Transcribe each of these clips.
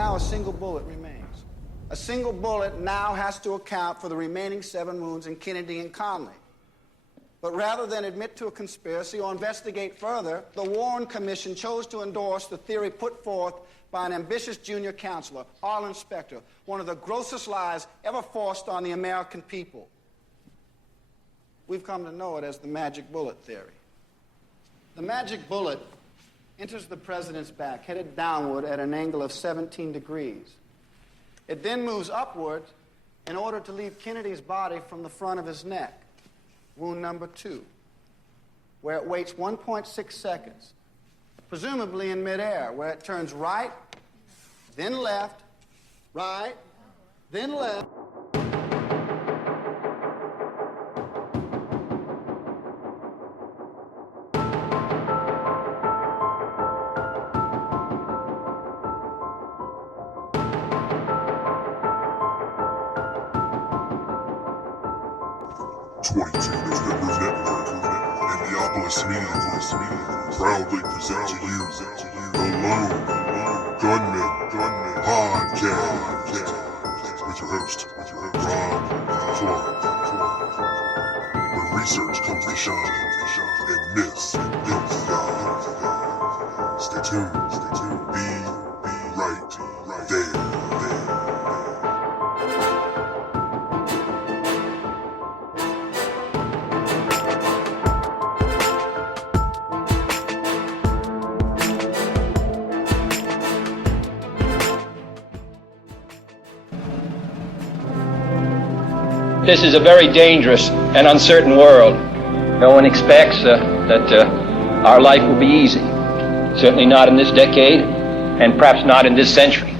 now a single bullet remains. A single bullet now has to account for the remaining 7 wounds in Kennedy and Conley. But rather than admit to a conspiracy or investigate further, the Warren Commission chose to endorse the theory put forth by an ambitious junior counselor, Arlen Specter, one of the grossest lies ever forced on the American people. We've come to know it as the magic bullet theory. The magic bullet enters the president's back, headed downward at an angle of 17 degrees. It then moves upward in order to leave Kennedy's body from the front of his neck. Wound number 2, where it waits 1.6 seconds, presumably in midair, where it turns right, then left, right, then left. Proudly present to you the Lone Gunman Podcast with your host, Rob Clark, where research comes to shine and myths is God. Stay tuned, be right there. This is a very dangerous and uncertain world. No one expects that our life will be easy. Certainly not in this decade, and perhaps not in this century.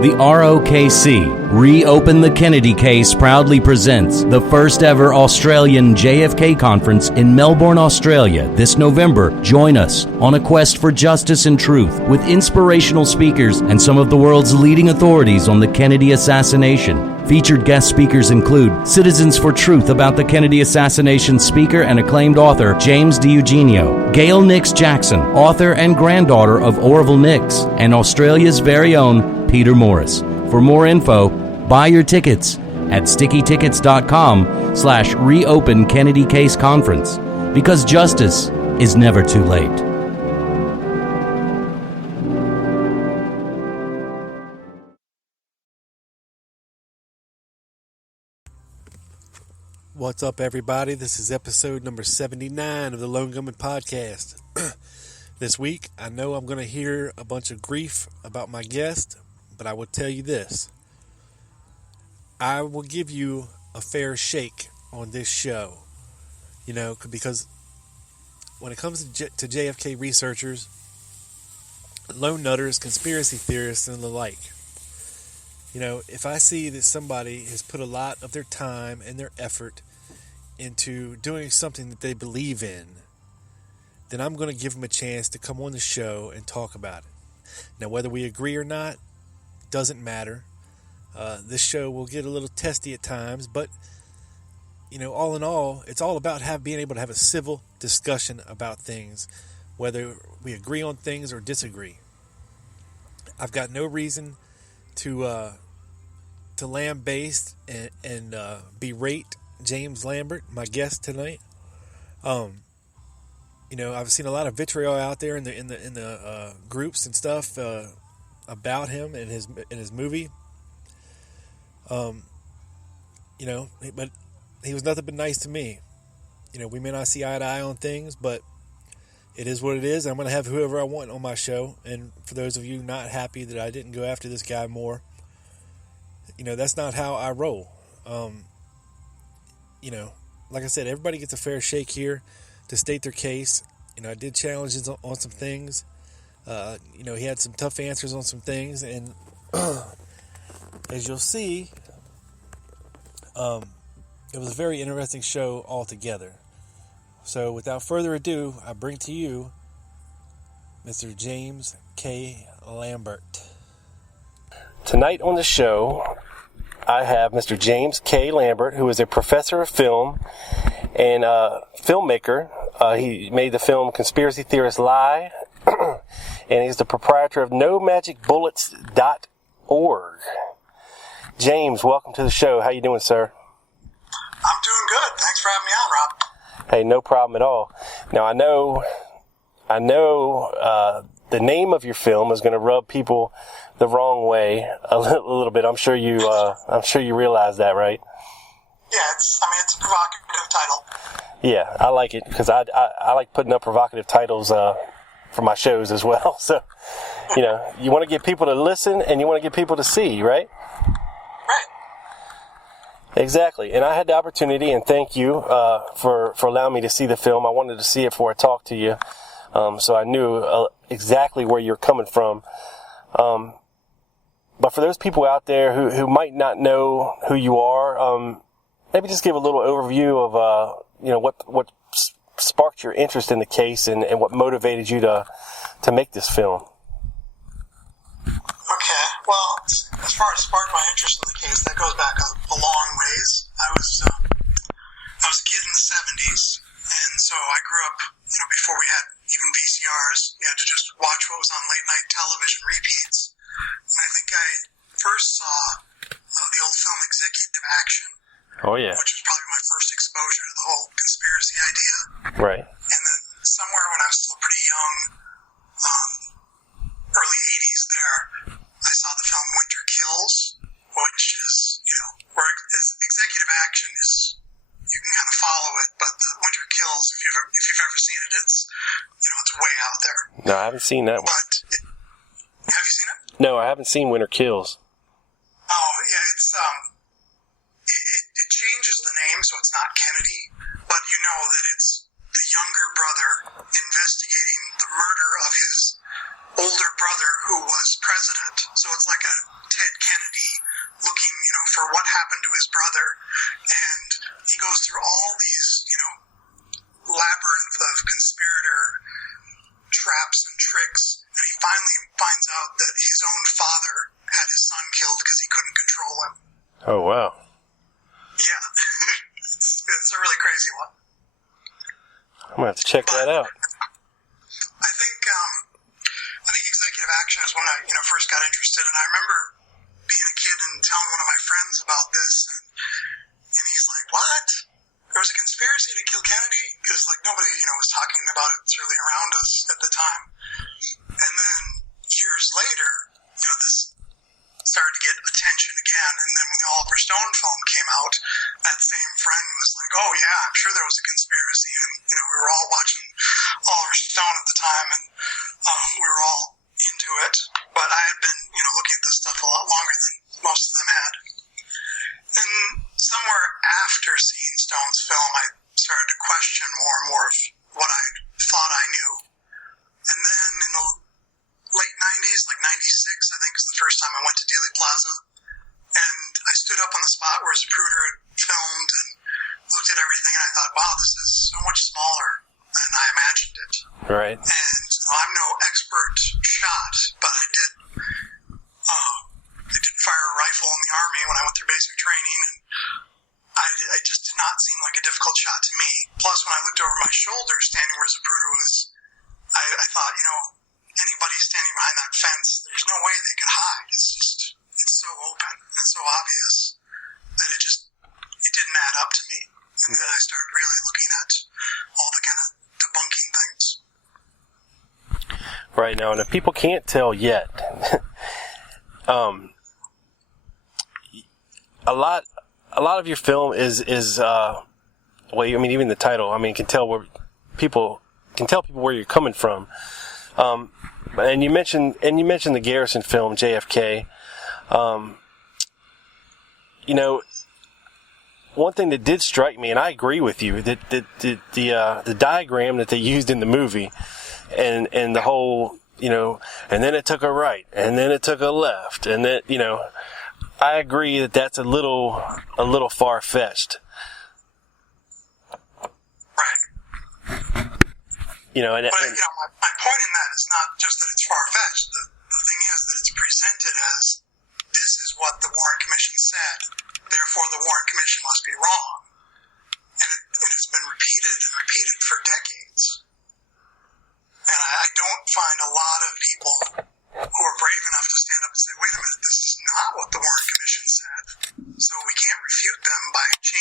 The ROKC, Reopen the Kennedy Case, proudly presents the first ever Australian JFK conference in Melbourne, Australia this November. Join us on a quest for justice and truth with inspirational speakers and some of the world's leading authorities on the Kennedy assassination. Featured guest speakers include Citizens for Truth about the Kennedy assassination speaker and acclaimed author James DiEugenio, Gail Nix Jackson, author and granddaughter of Orville Nix, and Australia's very own Peter Morris. For more info, buy your tickets at stickytickets.com/Reopen Kennedy Case Conference, because justice is never too late. What's up, everybody? This is episode number 79 of the Lone Gunman Podcast. This week, I know I'm going to hear a bunch of grief about my guest, but I will tell you this. I will give you a fair shake on this show, because when it comes to JFK researchers, lone nutters, conspiracy theorists, and the like, if I see that somebody has put a lot of their time and their effort into doing something that they believe in, then I'm going to give them a chance to come on the show and talk about it. Now, whether we agree or not doesn't matter. This show will get a little testy at times, but all in all, it's all about being able to have a civil discussion about things, whether we agree on things or disagree. I've got no reason to lambaste and berate James Lambert, my guest tonight. I've seen a lot of vitriol out there in the groups and stuff about him and his movie. But he was nothing but nice to me. We may not see eye to eye on things, but it is what it is. I'm going to have whoever I want on my show. And for those of you not happy that I didn't go after this guy more, that's not how I roll. Like I said, everybody gets a fair shake here to state their case. I did challenges on some things. He had some tough answers on some things, and as you'll see, it was a very interesting show altogether. So without further ado, I bring to you Mr. James K. Lambert. Tonight on the show, I have Mr. James K. Lambert, who is a professor of film and filmmaker. He made the film Conspiracy Theorists Lie, and he's the proprietor of NoMagicBullets.org. James, welcome to the show. How you doing, sir? I'm doing good. Thanks for having me on, Rob. Hey, no problem at all. Now, I know the name of your film is going to rub people the wrong way a little bit. I'm sure you realize that, right? Yeah, it's a provocative title. Yeah, I like it because I like putting up provocative titles for my shows as well. So, you want to get people to listen and you want to get people to see, right? Right. Exactly. And I had the opportunity, and thank you for allowing me to see the film. I wanted to see it before I talked to you, so I knew exactly where you're coming from. But for those people out there who might not know who you are, maybe just give a little overview of what sparked your interest in the case and what motivated you to make this film. Okay. Well, as far as sparked my interest in the case, that goes back a long ways. I was a kid in the 70s, and so I grew up, before we had even VCRs. You had to just watch what was on late night television repeats. And I think I first saw the old film Executive Action. Oh, yeah. Which was probably my first exposure to the whole conspiracy idea. Right. And then somewhere when I was still pretty young, early 80s there, I saw the film Winter Kills, which is, where executive action is, you can kind of follow it, but the Winter Kills, if you've ever seen it, it's way out there. No, I haven't seen that one. But have you seen it? No, I haven't seen Winter Kills. Oh, yeah, it's, it changes the name, so it's not Kennedy, but you know that it's the younger brother investigating the murder of his older brother who was president. So it's like a Ted Kennedy looking, for what happened to his brother. And he goes through all these, labyrinth of conspirator traps and tricks, and he finally finds out that his own father had his son killed because he couldn't control him. Oh, wow. Yeah. it's a really crazy one. I'm going to have to check that out. I think executive action is when I, first got interested, and I remember being a kid and telling one of my friends about this, and he's like, "What? There was a conspiracy to kill Kennedy?" Because nobody, was talking about it really around us at the time. And then years later, this started to get attention again, and then when the Oliver Stone film came out, that same friend was like, "Oh yeah, I'm sure there was a conspiracy," and we were all watching Oliver Stone at the time, and we were all into it, but I had been looking at this stuff a lot longer than most of them had. And somewhere after seeing Stone's film, I started to question more and more of what I thought I knew. And then in the late 90s, like 96, I think, was the first time I went to Dealey Plaza. And I stood up on the spot where Zapruder had filmed and looked at everything, and I thought, wow, this is so much smaller than I imagined it. Right. And I'm no expert shot, but I did fire a rifle in the Army when I went through basic training, and it just did not seem like a difficult shot to me. Plus, when I looked over my shoulder, standing where Zapruder was, I thought, anybody standing behind that fence, there's no way they could hide. It's so open and so obvious that it didn't add up to me. And then I started really looking at all the kind of debunking things. Right now, and if people can't tell yet, a lot of your film is even the title, can tell people where you're coming from. And you mentioned the Garrison film JFK. One thing that did strike me, and I agree with you, that the diagram that they used in the movie, and the whole, and then it took a right, and then it took a left, and then, I agree that that's a little far-fetched. Right. My point in that is not just that it's far-fetched. The thing is that it's presented as, this is what the Warren Commission said, therefore the Warren Commission must be wrong. And it's been repeated and repeated for decades. And I don't find a lot of people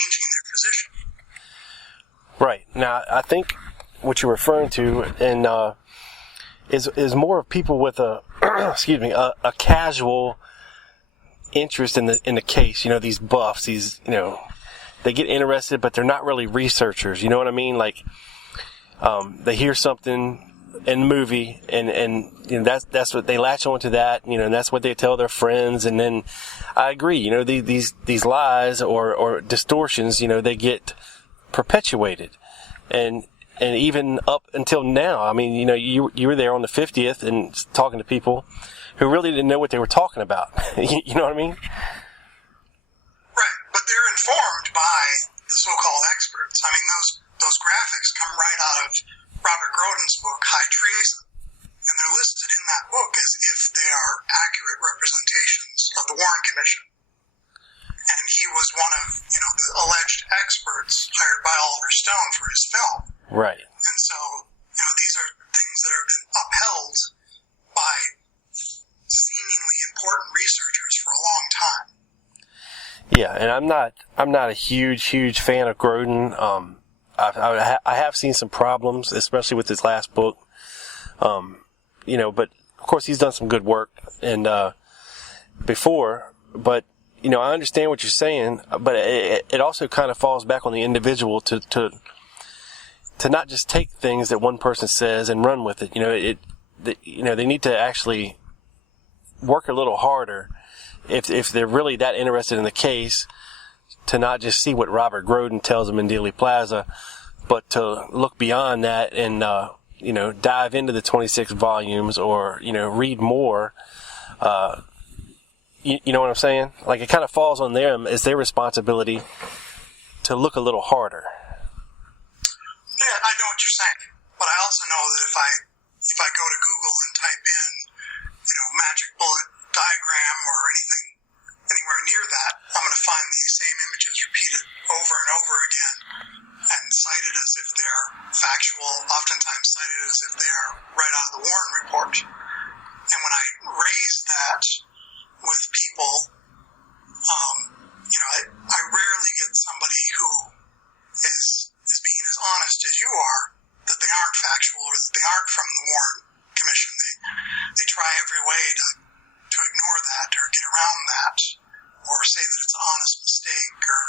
changing their position. Right. Now, I think what you're referring to is more of people with a excuse me, a casual interest in the case. You know, these buffs, these, you know, they get interested, but they're not really researchers. You know what I mean? Like, they hear something in the movie, and you know, that's what they latch onto that. You know, and that's what they tell their friends. And then, I agree. You know, these lies or distortions, you know, they get perpetuated, and even up until now. I mean, you know, you were there on the 50th and talking to people who really didn't know what they were talking about. You know what I mean? Right, but they're informed by the so-called experts. I mean, those graphics come right out of Robert Groden's book, High Treason, and they're listed in that book as if they are accurate representations of the Warren Commission. And he was one of, you know, the alleged experts hired by Oliver Stone for his film. Right. And so, you know, these are things that have been upheld by seemingly important researchers for a long time. Yeah, and I'm not a huge fan of Groden. I have seen some problems, especially with his last book. You know, but of course he's done some good work and before. But you know, I understand what you're saying, but it also kind of falls back on the individual to not just take things that one person says and run with it. You know, they need to actually work a little harder if they're really that interested in the case, to not just see what Robert Groden tells them in Dealey Plaza, but to look beyond that and you know, dive into the 26 volumes, or you know, read more. You know what I'm saying? Like, it kind of falls on them. It's their responsibility to look a little harder. Yeah, I know what you're saying, but I also know that if I go to Google and type in, you know, magic bullet diagram or anything anywhere near that, I'm going to find these same images repeated over and over again and cited as if they're factual, oftentimes cited as if they're right out of the Warren report. And when I raise that with people, you know, I rarely get somebody who is being as honest as you are, that they aren't factual or that they aren't from the Warren Commission. They try every way to ignore that or get around that, or say that it's an honest mistake, or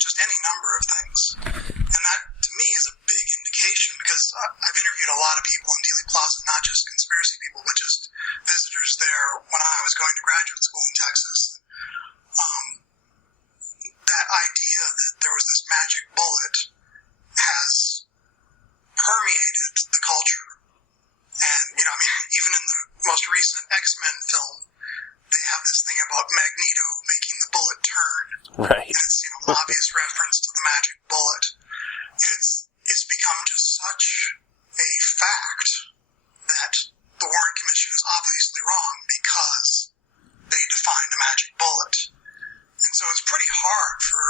just any number of things. And that, to me, is a big indication, because I've interviewed a lot of people in Dealey Plaza, not just conspiracy people, but just visitors there when I was going to graduate school in Texas. That idea that there was this magic bullet has permeated the culture. And, you know, I mean, even in the most recent X-Men film, they have this thing about Magneto making the bullet turn. Right. And it's, you know, an obvious reference to the magic bullet. It's become just such a fact that the Warren Commission is obviously wrong because they defined a magic bullet. And so it's pretty hard for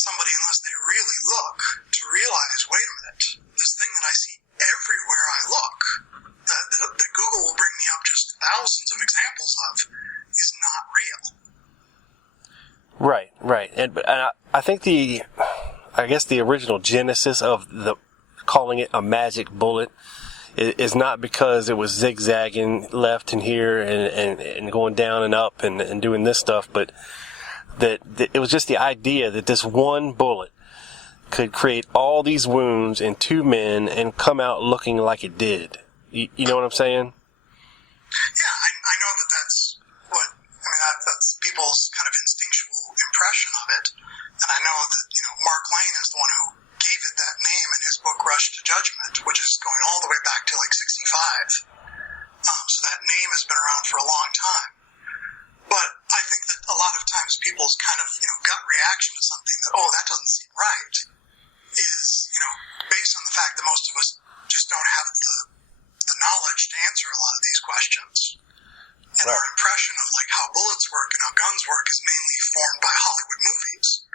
somebody, unless they really look, to realize, wait a minute, this thing that I see everywhere I look, that Google will bring me up just thousands of examples of, is not real. Right. And I think I guess the original genesis of calling it a magic bullet is not because it was zigzagging left and here and going down and up and doing this stuff, but that it was just the idea that this one bullet could create all these wounds in two men and come out looking like it did. You know what I'm saying? Yeah, I know that's that's people's kind of instinctual impression of it. And I know that, you know, Mark Lane is the one who gave it that name in his book Rush to Judgment, which is going all the way back to like 65. So that name has been around for a long time. But I think that a lot of times people's kind of, you know, gut reaction to something that, oh, that doesn't seem right, is, you know, based on the fact that most of us just don't have the knowledge to answer a lot of these questions. And our impression of like how bullets work and how guns work is mainly formed by Hollywood movies,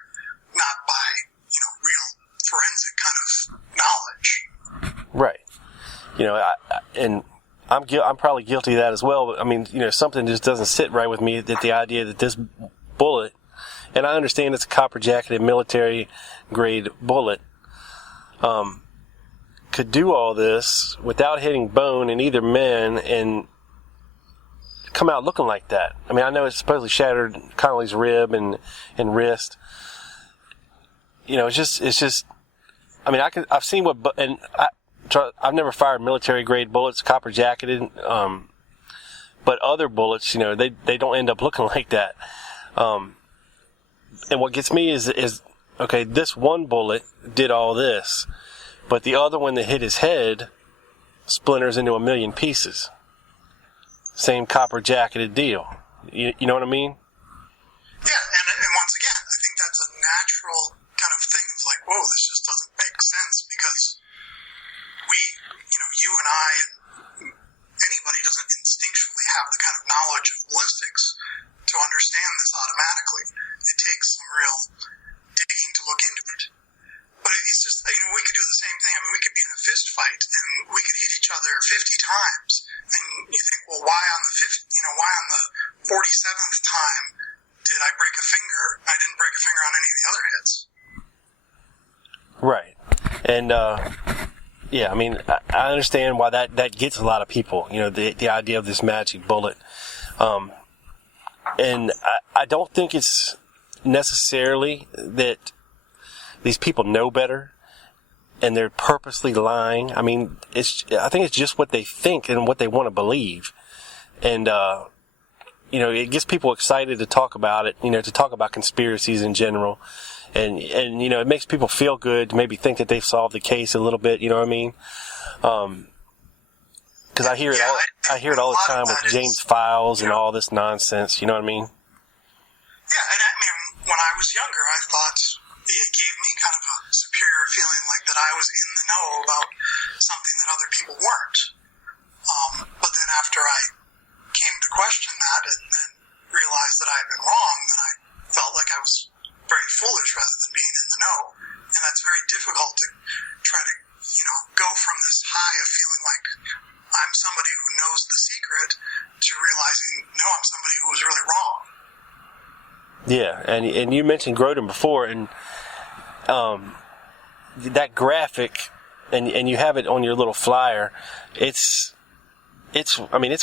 not by, you know, real forensic kind of knowledge. Right. You know, I'm probably guilty of that as well. But I mean, you know, something just doesn't sit right with me, that the idea that this bullet and I understand it's a copper-jacketed military-grade bullet, could do all this without hitting bone in either man and come out looking like that. I mean, I know it supposedly shattered Connolly's rib and wrist. You know, it's just. I mean, I've seen I've never fired military-grade bullets, copper-jacketed, but other bullets, you know, they don't end up looking like that. And what gets me is okay, this one bullet did all this, but the other one that hit his head splinters into a million pieces. Same copper-jacketed deal. You know what I mean? Yeah, and once again, I think that's a natural kind of thing. It's like, whoa, this just doesn't make sense because you and I and anybody doesn't instinctually have the kind of knowledge of ballistics to understand this automatically. It takes some real digging to look into it. But it's just, we could do the same thing. I mean, we could be in a fist fight and we could hit each other 50 times. And you think, well, why on the 47th time did I break a finger? I didn't break a finger on any of the other hits. Right. And, yeah, I mean, I understand why that gets a lot of people, you know, the idea of this magic bullet. And I don't think it's necessarily that these people know better and they're purposely lying. I mean, I think it's just what they think and what they want to believe. And, it gets people excited to talk about it, to talk about conspiracies in general. And it makes people feel good to maybe think that they've solved the case a little bit, you know what I mean? Cause I hear it all the time with James Files and all this nonsense, you know what I mean? Yeah, and I mean, when I was younger, I thought it gave me kind of a superior feeling like that I was in the know about something that other people weren't. But then after I came to question that and then realized that I had been wrong, then I felt like I was very foolish rather than being in the know. And that's very difficult to try to, go from this high of feeling like I'm somebody who knows the secret to realizing, no, I'm somebody who was really wrong. Yeah, and you mentioned Grodin before, and that graphic, and you have it on your little flyer. It's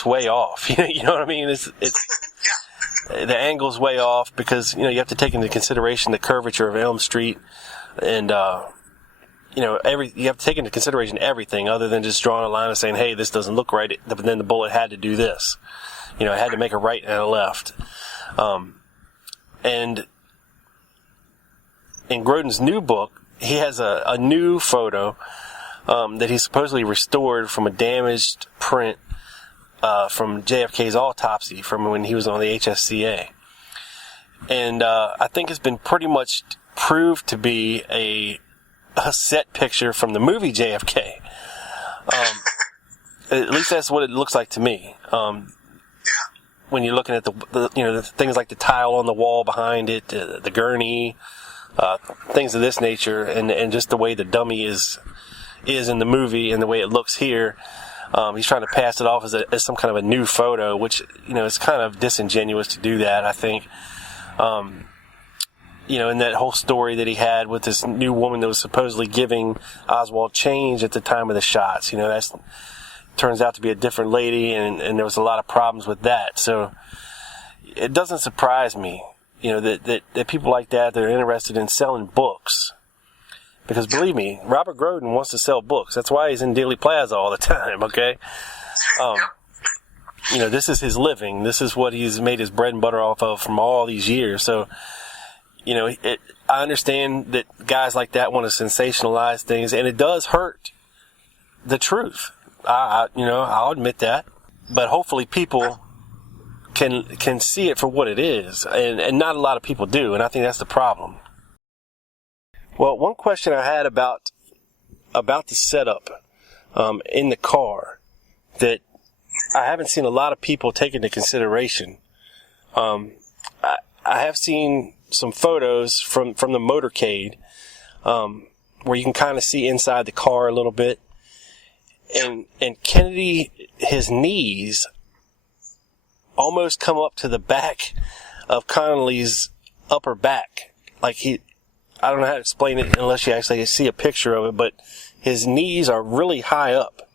way off. You know what I mean? It's yeah. The angle's way off because you have to take into consideration the curvature of Elm Street, and you have to take into consideration everything other than just drawing a line and saying, hey, this doesn't look right. But then the bullet had to do this. It had to make a right and a left. And in Grodin's new book, he has a new photo that he supposedly restored from a damaged print from JFK's autopsy from when he was on the HSCA. And I think it's been pretty much proved to be a set picture from the movie JFK. At least that's what it looks like to me. When you're looking at the things like the tile on the wall behind it, the gurney, things of this nature, and just the way the dummy is in the movie and the way it looks here, he's trying to pass it off as some kind of a new photo, which is kind of disingenuous to do that. I think, in that whole story that he had with this new woman that was supposedly giving Oswald change at the time of the shots, that's turns out to be a different lady, and there was a lot of problems with that. So it doesn't surprise me, that people like that are interested in selling books. Because believe me, Robert Grodin wants to sell books. That's why he's in Dealey Plaza all the time, okay? This is his living. This is what he's made his bread and butter off of from all these years. So, I understand that guys like that want to sensationalize things, and it does hurt the truth. I'll admit that, but hopefully people can see it for what it is, and not a lot of people do, and I think that's the problem. Well, one question I had about the setup in the car that I haven't seen a lot of people take into consideration. I have seen some photos from the motorcade where you can kind of see inside the car a little bit. And Kennedy, his knees almost come up to the back of Connolly's upper back. Like I don't know how to explain it unless you actually see a picture of it, but his knees are really high up.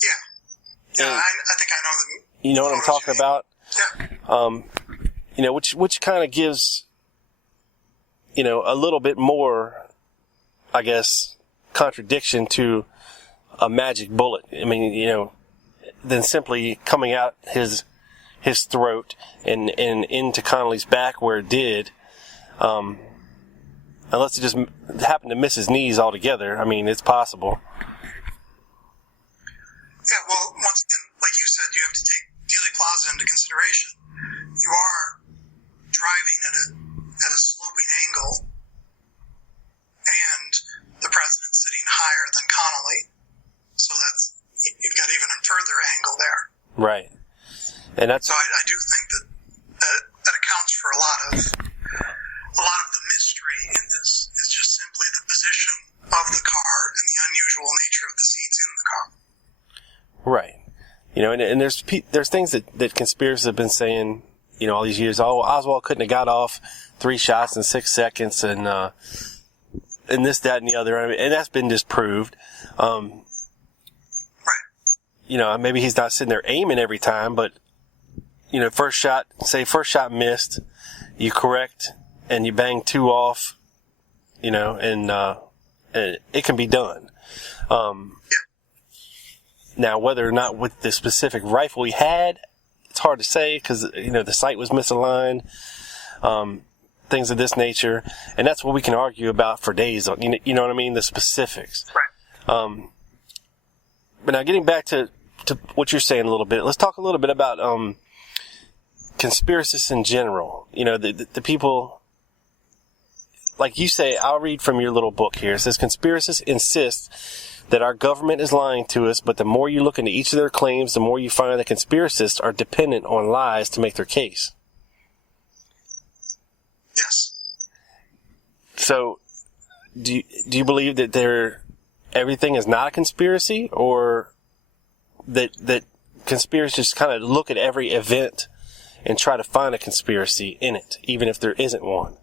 Yeah. Yeah, I think I know them. You know what I'm talking about? Yeah. Which kind of gives, a little bit more, I guess, contradiction to a magic bullet. I mean, than simply coming out his throat and into Connolly's back where it did. Unless it just happened to miss his knees altogether. I mean, it's possible. Yeah, well, once again, like you said, you have to take Dealey Plaza into consideration. You are driving at a sloping angle, and the president's sitting higher than Connolly, so you've got even a further angle there. Right, and that's. So I do think that accounts for a lot of the mystery in this is just simply the position of the car and the unusual nature of the seats in the car. Right. And there's things that conspiracists have been saying, all these years. Oh, Oswald couldn't have got off 3 shots in 6 seconds and this, that, and the other. I mean, and that's been disproved. Right. Maybe he's not sitting there aiming every time, but, first shot missed, you correct, and you bang 2 off, and it can be done. Now, whether or not with the specific rifle he had, it's hard to say because, the sight was misaligned, things of this nature. And that's what we can argue about for days. You know what I mean? The specifics. Right. But now getting back to what you're saying a little bit, let's talk a little bit about conspiracists in general. The people, like you say, I'll read from your little book here. It says, conspiracists insist that our government is lying to us, but the more you look into each of their claims, the more you find that conspiracists are dependent on lies to make their case. Yes. So, do you believe that everything is not a conspiracy, or that conspiracists kind of look at every event and try to find a conspiracy in it, even if there isn't one?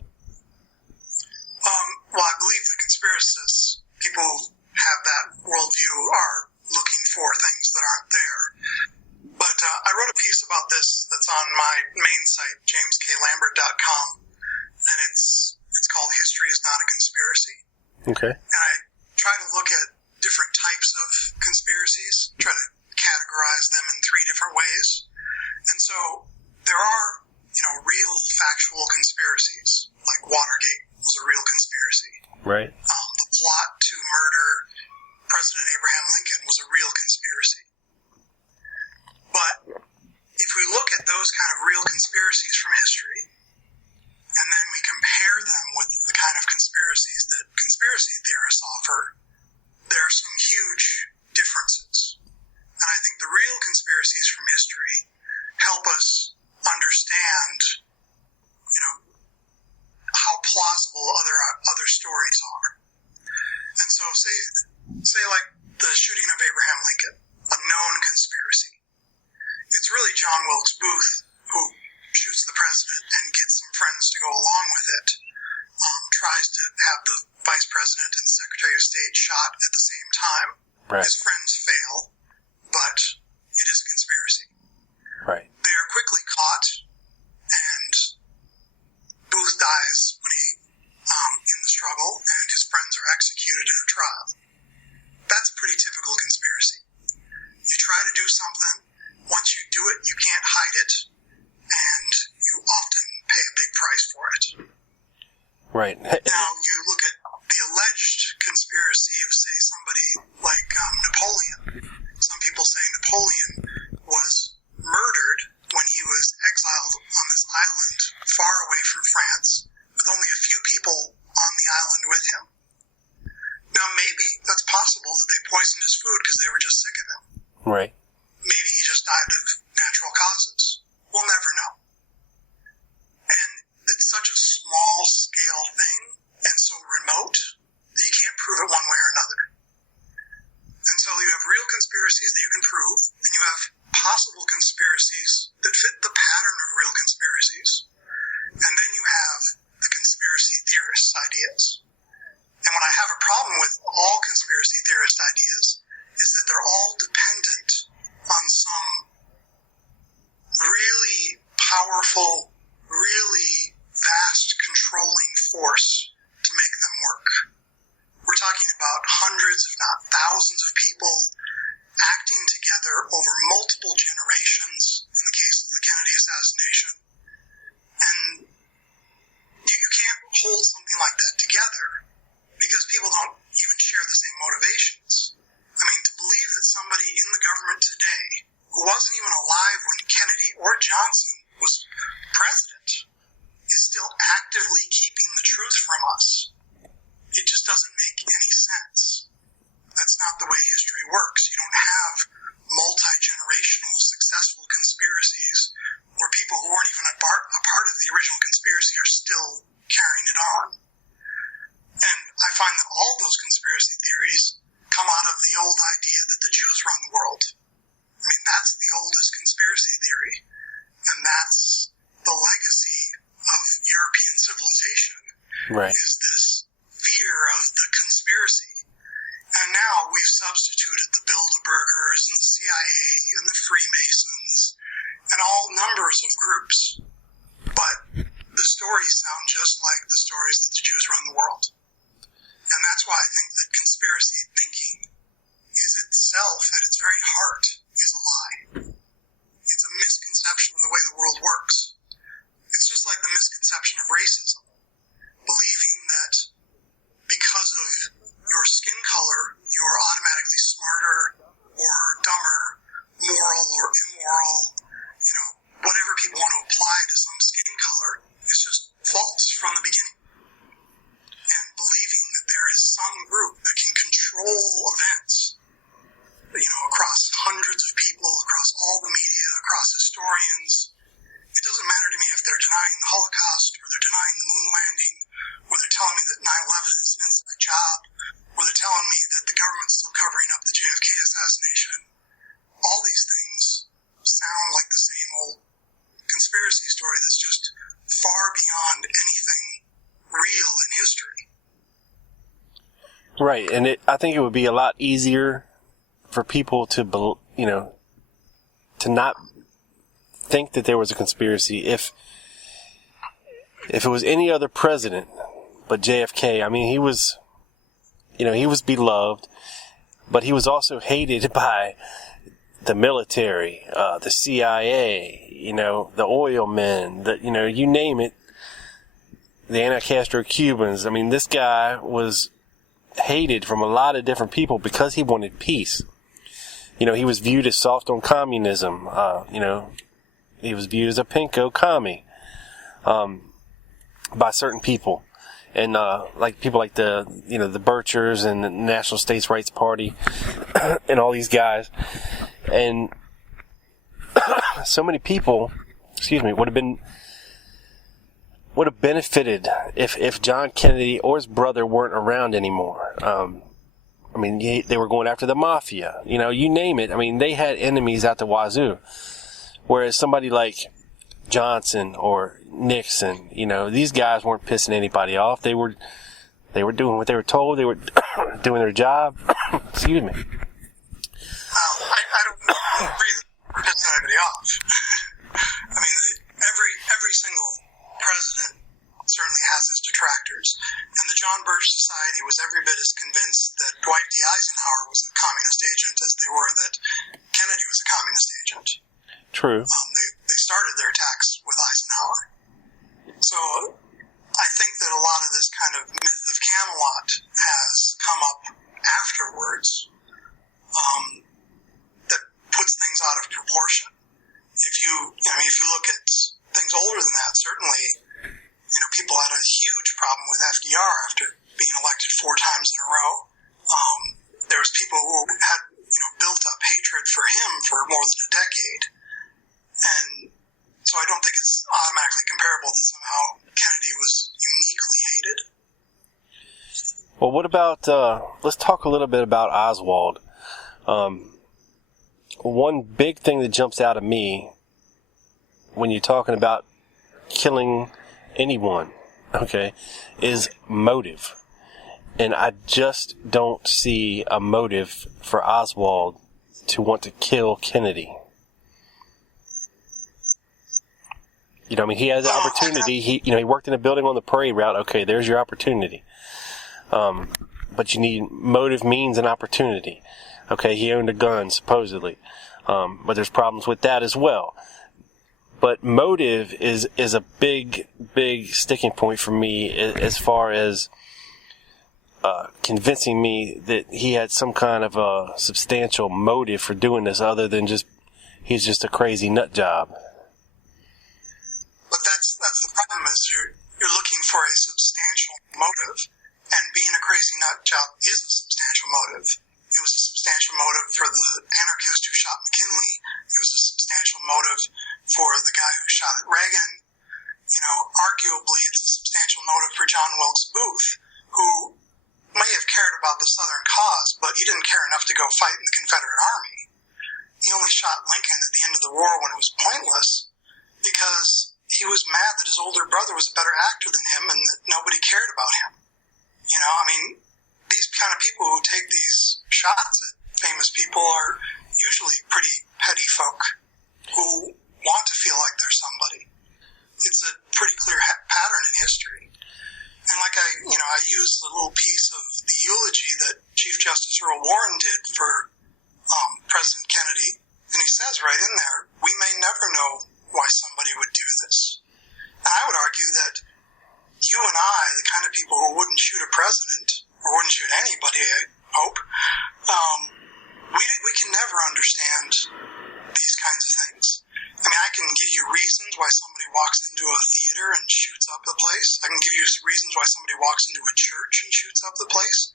Well, I believe the conspiracists, people who have that worldview, are looking for things that aren't there. But I wrote a piece about this that's on my main site, jamesklambert.com, and it's called History is Not a Conspiracy. Okay. And I try to look at different types of conspiracies, try to categorize them in 3 different ways. And so there are, real factual conspiracies, like Watergate was a real conspiracy. Right. The plot to murder President Abraham Lincoln was a real conspiracy. But if we look at those kind of real conspiracies from history, and then we compare them with the kind of conspiracies that conspiracy theorists offer, there are some huge differences. And I think the real conspiracies from history help us understand, how plausible other stories are. And so say like the shooting of Abraham Lincoln, a known conspiracy. It's really John Wilkes Booth who shoots the president and gets some friends to go along with it, tries to have the vice president and the secretary of state shot at the same time. Right. His friends fail, but it is a conspiracy. Right. They are quickly caught, and Booth dies when in the struggle, and his friends are executed in a trial. That's a pretty typical conspiracy. You try to do something, once you do it, you can't hide it, and you often pay a big price for it. Right. Now, you look at the alleged conspiracy of, say, somebody like Napoleon. Some people say Napoleon was murdered when he was exiled on this island far away from France, with only a few people on the island with him. Now, maybe that's possible that they poisoned his food because they were just sick of him. Right. Maybe he just died of natural causes. We'll never know. And it's such a small-scale thing and so remote that you can't prove it one way or another. And so you have real conspiracies that you can prove, and you have possible conspiracies that fit the pattern of real conspiracies. ideas. And what I have a problem with all conspiracy theorist ideas is that they're all dependent on some really powerful, really vast controlling force to make them work. We're talking about hundreds, if not thousands of people acting together over multiple generations in the case of the Kennedy assassination. And you can't hold something like that together because people don't even share the same motivations. I mean, to believe that somebody in the government today who wasn't even alive when Kennedy or Johnson was president is still actively keeping the truth from us, it just doesn't make any sense. That's not the way history works. You don't have multi-generational successful conspiracies where people who weren't even a part of the original conspiracy are still carrying it on. And I find that all those conspiracy theories come out of the old idea that the Jews run the world. I mean, that's the oldest conspiracy theory. And that's the legacy of European civilization. Right. Is this fear of the conspiracy. And now we've substituted the Bilderbergers and the CIA and the Freemasons and all numbers of groups. But the stories sound just like the stories that the Jews run the world. And that's why I think that conspiracy thinking is itself, at its very heart, is a lie. It's a misconception of the way the world works. It's just like the misconception of racism, believing that because of your skin color, you are automatically smarter or dumber, moral or immoral, whatever people want to apply to some skin color is just false from the beginning. And believing that there is some group that can control events, across hundreds of people, across all the media, across historians. It doesn't matter to me if they're denying the Holocaust or they're denying the moon landing or they're telling me that 9/11 is an inside job or they're telling me that the government's still covering up the JFK assassination. All these things sound like the same old conspiracy story that's just far beyond anything real in history. Right, and I think it would be a lot easier for people to, to not think that there was a conspiracy if it was any other president but JFK. I mean, he was beloved, but he was also hated by the military, the CIA, the oil men, you name it, the anti-Castro Cubans. I mean, this guy was hated from a lot of different people because he wanted peace. He was viewed as soft on communism. He was viewed as a pinko commie by certain people. And like people like the Birchers and the National States Rights Party and all these guys. And so many people, would have benefited if John Kennedy or his brother weren't around anymore. They were going after the mafia, you name it. I mean, they had enemies out the wazoo. Whereas somebody like Johnson or Nixon, these guys weren't pissing anybody off. They were doing what they were told. They were doing their job. Excuse me. I don't agree that we're pissing anybody off. I mean, every single president certainly has his detractors. And the John Birch Society was every bit as convinced that Dwight D. Eisenhower was a communist agent as they were that Kennedy was a communist agent. True. They started their attacks with Eisenhower. So I think that a lot of this kind of myth of Camelot has come up afterwards that puts things out of proportion. If you look at things older than that, certainly, people had a huge problem with FDR after being elected 4 times in a row. There was people who had, built up hatred for him for more than a decade. And so I don't think it's automatically comparable that somehow Kennedy was uniquely hated. Well, what about, let's talk a little bit about Oswald. One big thing that jumps out at me when you're talking about killing anyone, okay, is motive. And I just don't see a motive for Oswald to want to kill Kennedy. You know, I mean, he has the opportunity. He worked in a building on the parade route. Okay, there's your opportunity. But you need motive, means, and opportunity. Okay, he owned a gun, supposedly. But there's problems with that as well. But motive is a big sticking point for me as far as convincing me that he had some kind of a substantial motive for doing this other than he's just a crazy nut job. But that's the problem, is you're looking for a substantial motive, and being a crazy nut job is a substantial motive. It was a substantial motive for the anarchist who shot McKinley. It was a substantial motive for the guy who shot at Reagan. You know, arguably it's a substantial motive for John Wilkes Booth, who may have cared about the Southern cause, but he didn't care enough to go fight in the Confederate Army. He only shot Lincoln at the end of the war when it was pointless, because he was mad that his older brother was a better actor than him and that nobody cared about him. You know, I mean, these kind of people who take these shots at famous people are usually pretty petty folk who want to feel like they're somebody. It's a pretty clear pattern in history. And like I used the little piece of the eulogy that Chief Justice Earl Warren did for President Kennedy, and he says right in there, we may never know why somebody would do this. And I would argue that you and I, the kind of people who wouldn't shoot a president, or wouldn't shoot anybody, I hope, we can never understand these kinds of things. I mean, I can give you reasons why somebody walks into a theater and shoots up the place. I can give you reasons why somebody walks into a church and shoots up the place.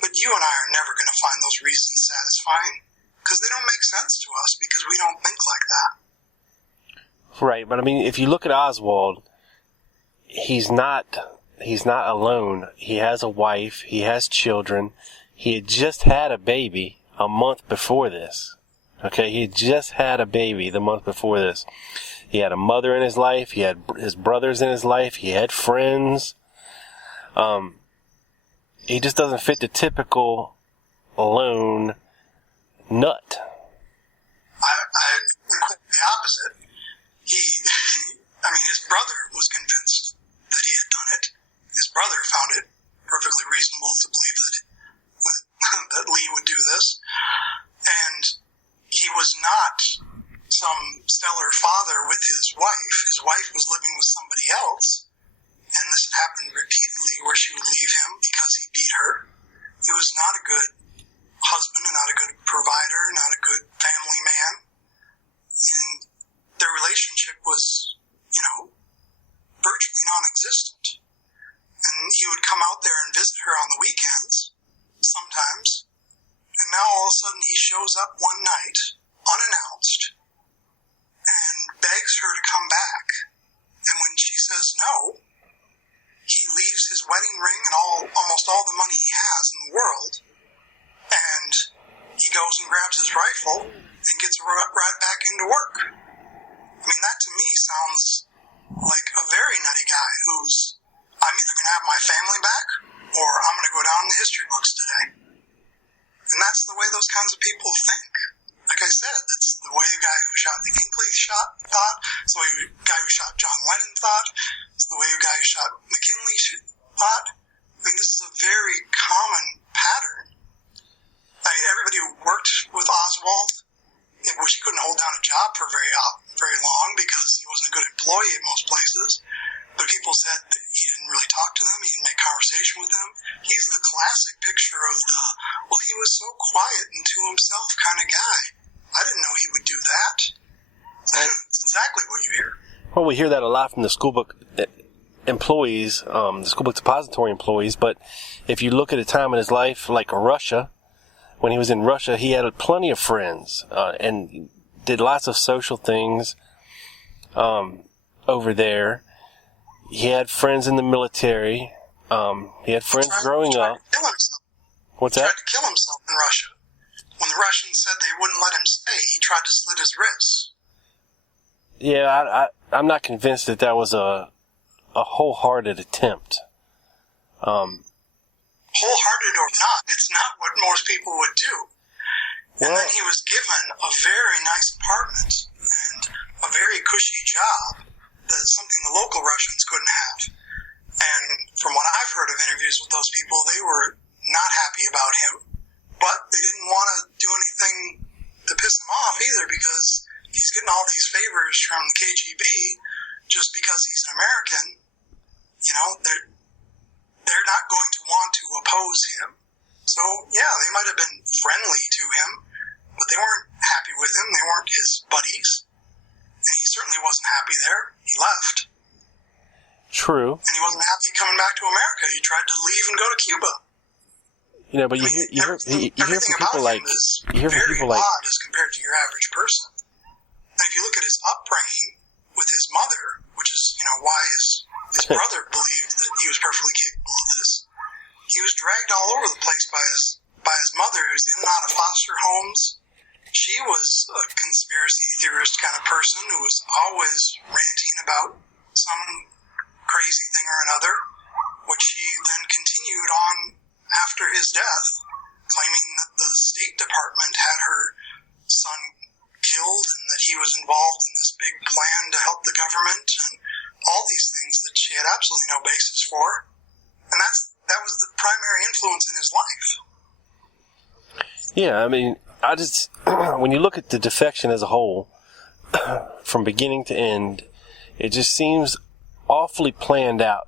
But you and I are never going to find those reasons satisfying, because they don't make sense to us, because we don't think like that. Right, but I mean, if you look at Oswald, he's not alone. He has a wife. He has children. He had just had a baby a month before this. Okay, he had just had a baby the month before this. He had a mother in his life. He had his brothers in his life. He had friends. He just doesn't fit the typical lone nut. I think the opposite. His brother was convinced that he had done it. His brother found it perfectly reasonable to believe that Lee would do this. And he was not some stellar father with his wife. His wife was living with somebody else. And this had happened repeatedly, where she would leave him because he beat her. He was not a good husband, and not a good provider, not a good family man. And their relationship was, virtually non-existent. And he would come out there and visit her on the weekends, sometimes. And now all of a sudden he shows up one night, unannounced, and begs her to come back. And when she says no, he leaves his wedding ring and almost all the money he has in the world, and he goes and grabs his rifle and gets right back into work. I mean, that to me sounds like a very nutty guy who's, I'm either going to have my family back, or I'm going to go down in the history books today. And that's the way those kinds of people think. Like I said, that's the way the guy who shot Hinckley thought. It's the way the guy who shot John Lennon thought. It's the way the guy who shot McKinley thought. I mean, this is a very common pattern. I mean, everybody who worked with Oswald, he couldn't hold down a job for very long because he wasn't a good employee at most places. But people said that he didn't really talk to them. He didn't make conversation with them. He's the classic picture of he was so quiet and to himself kind of guy. I didn't know he would do that. That's exactly what you hear. Well, we hear that a lot from the schoolbook employees, the schoolbook depository employees. But if you look at a time in his life like Russia, when he was in Russia, he had plenty of friends and did lots of social things over there. He had friends in the military. He had friends growing up. What's that? He tried to kill himself in Russia. When the Russians said they wouldn't let him stay, he tried to slit his wrists. Yeah, I'm not convinced that was a a wholehearted attempt. Wholehearted or not, it's not what most people would do. And then he was given a very nice apartment and a very cushy job, that's something the local Russians couldn't have. And from what I've heard of interviews with those people, they were not happy about him. But they didn't want to do anything to piss him off either, because he's getting all these favors from the KGB just because he's an American. You know, they're not going to want to oppose him. So, yeah, they might have been friendly to him, but they weren't happy with him. They weren't his buddies. And he certainly wasn't happy there. He left. True. And he wasn't happy coming back to America. He tried to leave and go to Cuba. You know, but you hear from people like, very odd as compared to your average person. And if you look at his upbringing with his mother, which is, you know, why his brother believed that he was perfectly capable of this, he was dragged all over the place by his mother, who's in and out of foster homes. She was a conspiracy theorist kind of person who was always ranting about some crazy thing or another, which she then continued on after his death, claiming that the State Department had her son killed and that he was involved in this big plan to help the government and all these things that she had absolutely no basis for. And that was the primary influence in his life. Yeah, I mean, when you look at the defection as a whole, from beginning to end, it just seems awfully planned out.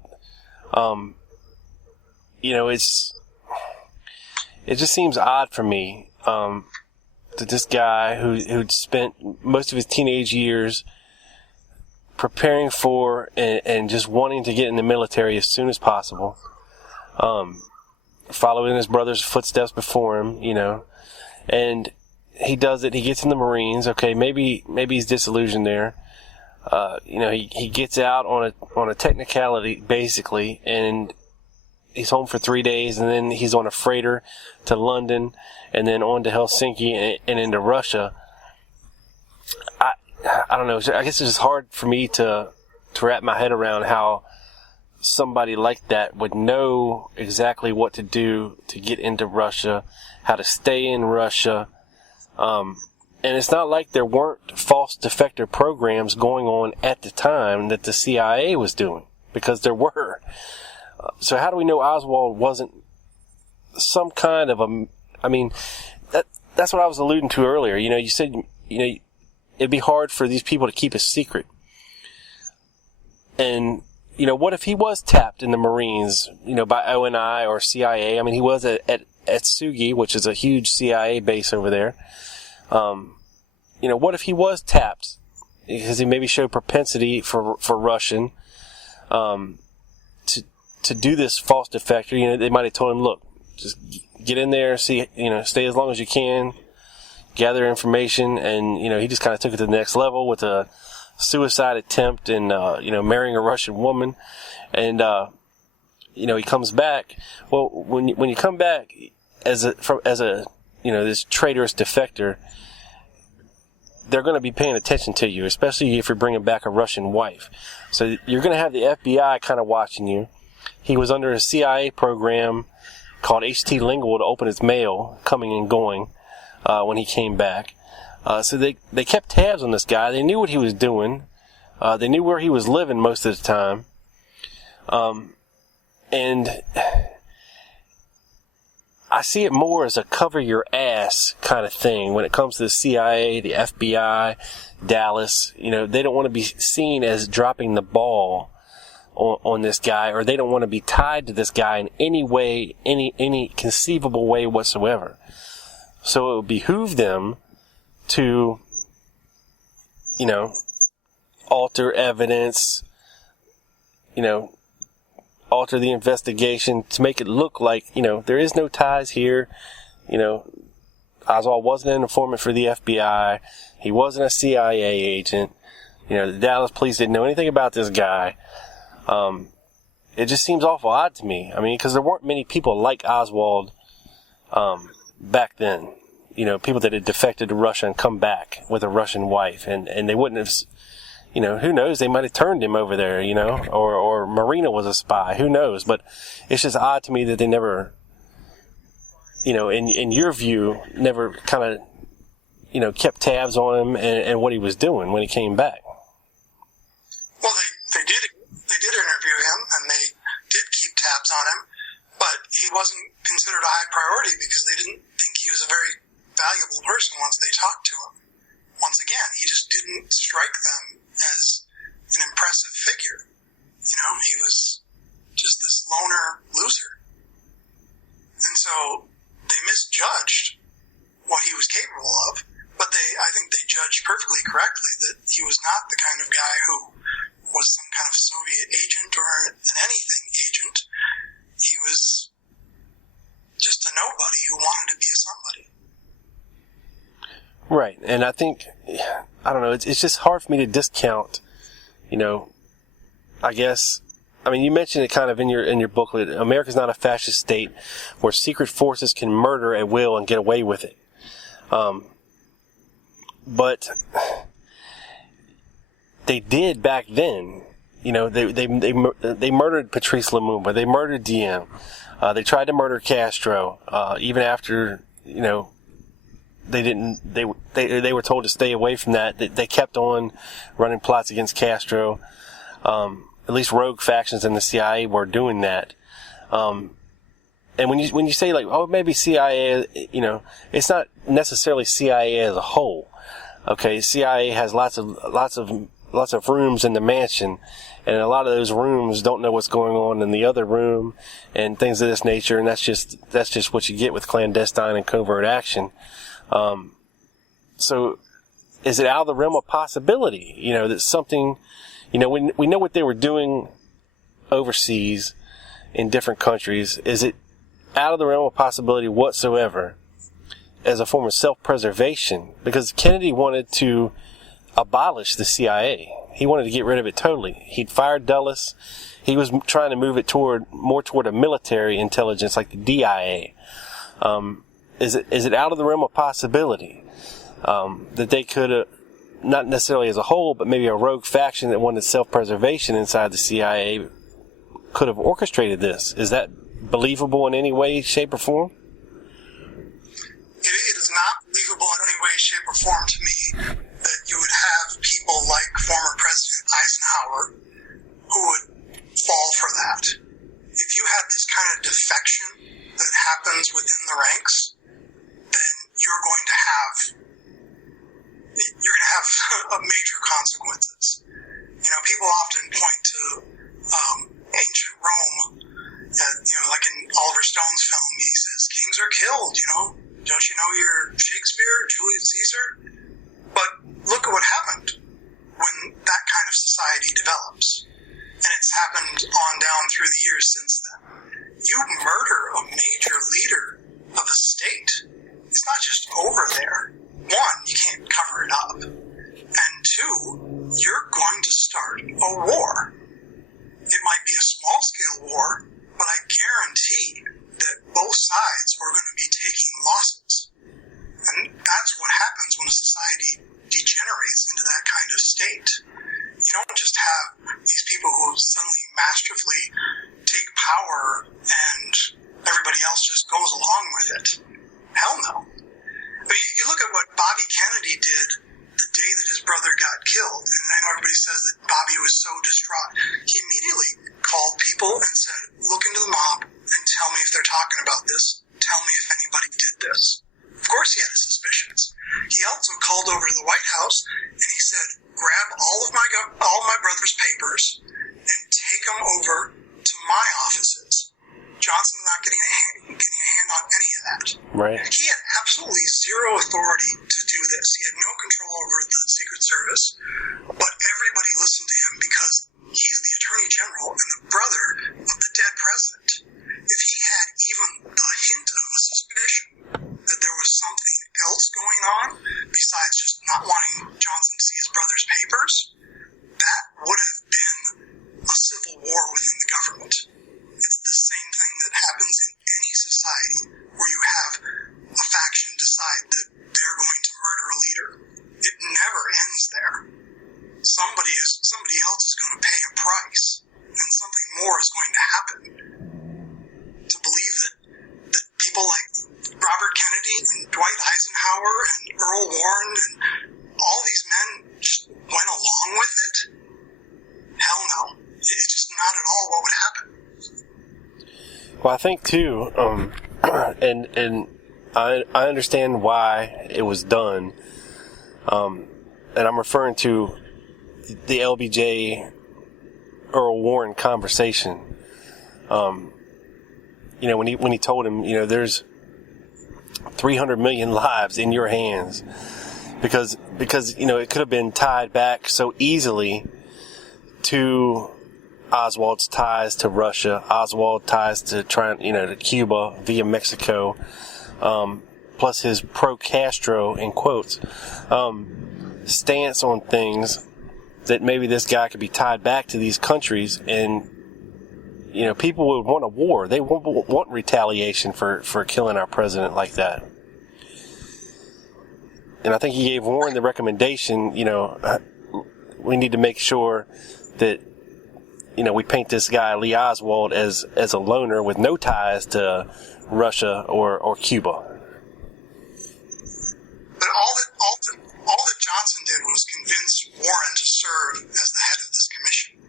You know, it just seems odd for me that this guy who'd spent most of his teenage years preparing for and just wanting to get in the military as soon as possible, following his brother's footsteps before him, you know, and he does it. He gets in the Marines. Okay, maybe he's disillusioned there. You know, he gets out on a technicality basically, and he's home for 3 days, and then he's on a freighter to London, and then on to Helsinki and into Russia. I don't know. I guess it's just hard for me to wrap my head around how somebody like that would know exactly what to do to get into Russia, how to stay in Russia. And it's not like there weren't false defector programs going on at the time that the CIA was doing, because there were. So how do we know Oswald wasn't some kind of I mean, that's what I was alluding to earlier. You know, you said, you know, it'd be hard for these people to keep a secret. And, you know, what if he was tapped in the Marines, you know, by ONI or CIA? I mean, he was at Sugi, which is a huge CIA base over there. You know, what if he was tapped because he maybe showed propensity for Russian, to do this false defector? You know, they might have told him, look, just get in there, see, you know, stay as long as you can, gather information, and, you know, he just kind of took it to the next level with a suicide attempt and, you know, marrying a Russian woman. And, you know, he comes back. Well, when you come back as a, you know, this traitorous defector, they're going to be paying attention to you, especially if you're bringing back a Russian wife. So you're going to have the FBI kind of watching you. He was under a CIA program called HT Lingual to open his mail, coming and going, when he came back. So they kept tabs on this guy. They knew what he was doing. They knew where he was living most of the time. And I see it more as a cover your ass kind of thing when it comes to the CIA, the FBI, Dallas. You know, they don't want to be seen as dropping the ball on this guy, or they don't want to be tied to this guy in any way, any conceivable way whatsoever. So it would behoove them to, you know, alter evidence, you know, alter the investigation to make it look like, you know, there is no ties here. You know, Oswald wasn't an informant for the FBI. He wasn't a CIA agent. You know, the Dallas police didn't know anything about this guy. It just seems awful odd to me. I mean, because there weren't many people like Oswald back then. You know, people that had defected to Russia and come back with a Russian wife, and they wouldn't have, who knows? They might have turned him over there, or Marina was a spy. Who knows? But it's just odd to me that they never, in your view, never kind of, kept tabs on him and what he was doing when he came back. Well, they did interview him, and they did keep tabs on him, but he wasn't considered a high priority because they didn't think he was a very valuable person once they talked to him. Once again, he just didn't strike them as an impressive figure. He was just this loner loser. And so they misjudged what he was capable of, but I think they judged perfectly correctly that he was not the kind of guy who was some kind of Soviet agent or an anything agent. He was just a nobody who wanted to be a somebody. Right, and I think, I don't know, it's just hard for me to discount, I guess, you mentioned it kind of in your booklet. America's not a fascist state where secret forces can murder at will and get away with it. But they did back then. They murdered Patrice Lumumba. They murdered Diem. They tried to murder Castro. Even after they didn't. They were told to stay away from that. They kept on running plots against Castro. At least rogue factions in the CIA were doing that. And when you say like, oh, maybe CIA, it's not necessarily CIA as a whole. Okay, CIA has lots of rooms in the mansion, and a lot of those rooms don't know what's going on in the other room, and things of this nature. And that's just what you get with clandestine and covert action. So, is it out of the realm of possibility? That something, we know what they were doing overseas in different countries. Is it out of the realm of possibility whatsoever as a form of self-preservation? Because Kennedy wanted to abolish the CIA. He wanted to get rid of it totally. He'd fired Dulles. He was trying to move it more toward a military intelligence like the DIA. Is it out of the realm of possibility that they could, not necessarily as a whole, but maybe a rogue faction that wanted self-preservation inside the CIA could have orchestrated this? Is that believable in any way, shape, or form? It is not believable in any way, shape, or form to me that you would have people like former President Eisenhower who would fall for that. If you had this kind of defection that happens within the ranks, then you're going to have major consequences. People often point to ancient Rome. Like in Oliver Stone's film, he says, kings are killed, Don't you know you're Shakespeare, Julius Caesar? But look at what happened when that kind of society develops. And it's happened on down through the years since then. You murder a major leader of a state, it's not just over there. One, you can't cover it up. And two, you're going to start a war. It might be a small-scale war, but I guarantee that both sides are going to be taking losses. And that's what happens when a society degenerates into that kind of state. You don't just have these people who suddenly masterfully take power and everybody else just goes along with it. Hell no. You look at what Bobby Kennedy did the day that his brother got killed, and I know everybody says that Bobby was so distraught. He immediately called people and said, look into the mob and tell me if they're talking about this. Tell me if anybody did this. Of course he had his suspicions. He also called over to the White House and he said, grab all my brother's papers and take them over to my offices. Johnson's not getting a hand on any of that. Right. He had absolutely zero authority to do this. He had no control over the Secret Service, but everybody listened to him because he's the Attorney General and the brother of the dead president. If he had even the hint of a suspicion that there was something else going on besides just not wanting Johnson to see his brother's papers, that would have been a civil war within the government. It's the same thing that happens in any society where you have a Eisenhower and Earl Warren and all these men just went along with it? Hell no. It's just not at all what would happen. Well, I think too, and I understand why it was done, and I'm referring to the LBJ Earl Warren conversation. When he told him, there's 300 million lives in your hands, because it could have been tied back so easily to Oswald's ties to Russia, Oswald ties to to Cuba via Mexico, plus his pro-Castro, in quotes, stance on things, that maybe this guy could be tied back to these countries, and people would want a war. They want retaliation for killing our president like that. And I think he gave Warren the recommendation, we need to make sure that we paint this guy Lee Oswald as a loner with no ties to Russia or Cuba. But all that Johnson did was convince Warren to serve as the head of this commission.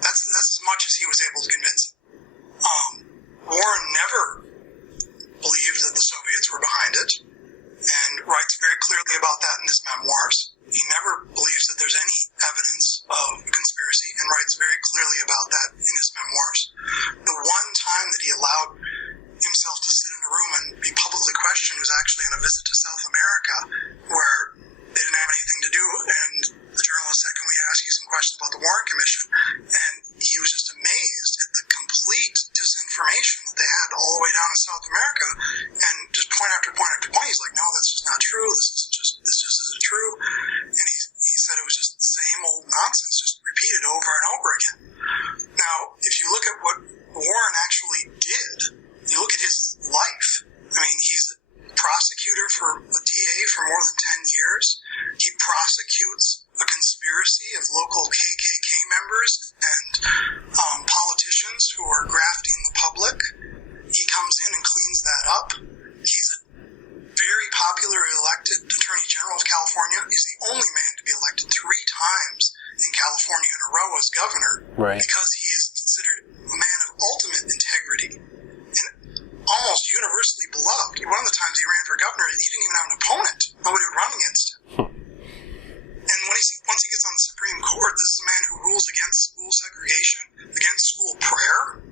That's as much as he was able to convince him. Warren never believed that the Soviets were behind it, and writes very clearly about that in his memoirs. He never believes that there's any evidence of conspiracy, and writes very clearly about that in his memoirs. The one time that he allowed himself to sit in a room and be publicly questioned was actually on a visit to South America, where they didn't have anything to do, and the journalist said, "Can we ask you some questions about the Warren Commission?" And he was just amazed at the complete disinformation that they had all the way down in South America, and just point after point after point, he's like, "No, that's just not true. This just isn't true." And he said it was just the same old nonsense, just repeated over and over again. Now, if you look at what Warren actually did, you look at his life. I mean, he's a prosecutor for a DA for more than 10 years. He prosecutes a conspiracy of local KKK members and politicians who are grafting the public. He comes in and cleans that up. He's a very popular elected Attorney General of California. He's the only man to be elected 3 times in California in a row as governor, right, because he is considered a man of ultimate integrity and almost universally beloved. One of the times he ran for governor, he didn't even have an opponent. Nobody would run against him. And once he gets on the Supreme Court, this is a man who rules against school segregation, against school prayer.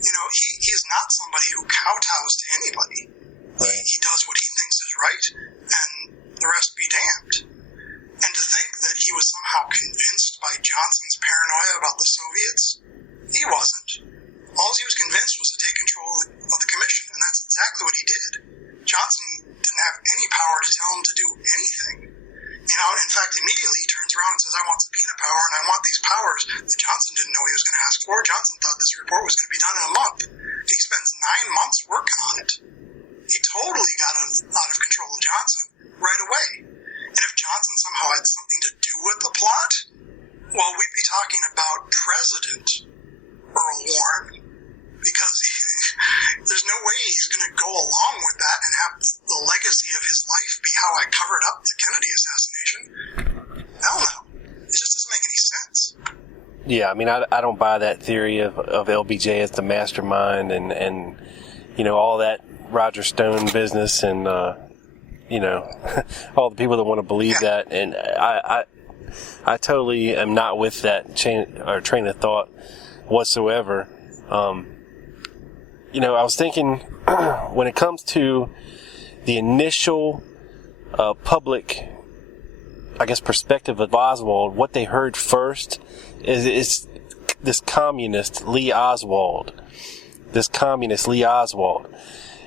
He is not somebody who kowtows to anybody. Right. He does what he thinks is right, and the rest be damned. And to think that he was somehow convinced by Johnson's paranoia about the Soviets, he wasn't. All he was convinced was to take control of the commission, and that's exactly what he did. Johnson didn't have any power to tell him to do anything. In fact, immediately he turns around and says, "I want subpoena power, and I want these powers that Johnson didn't know he was going to ask for." Johnson thought this report was going to be done in a month. And he spends 9 months working on it. He totally got out of control of Johnson right away. And if Johnson somehow had something to do with the plot, well, we'd be talking about President Earl Warren, because there's no way he's going to go along with that and have the legacy of his life be how I covered up the Kennedy assassination. Hell no. It just doesn't make any sense. Yeah, I mean, I don't buy that theory of LBJ as the mastermind and all that Roger Stone business and, all the people that want to believe that. And I totally am not with that train of thought whatsoever. I was thinking when it comes to the initial public, I guess, perspective of Oswald, what they heard first is this communist Lee Oswald.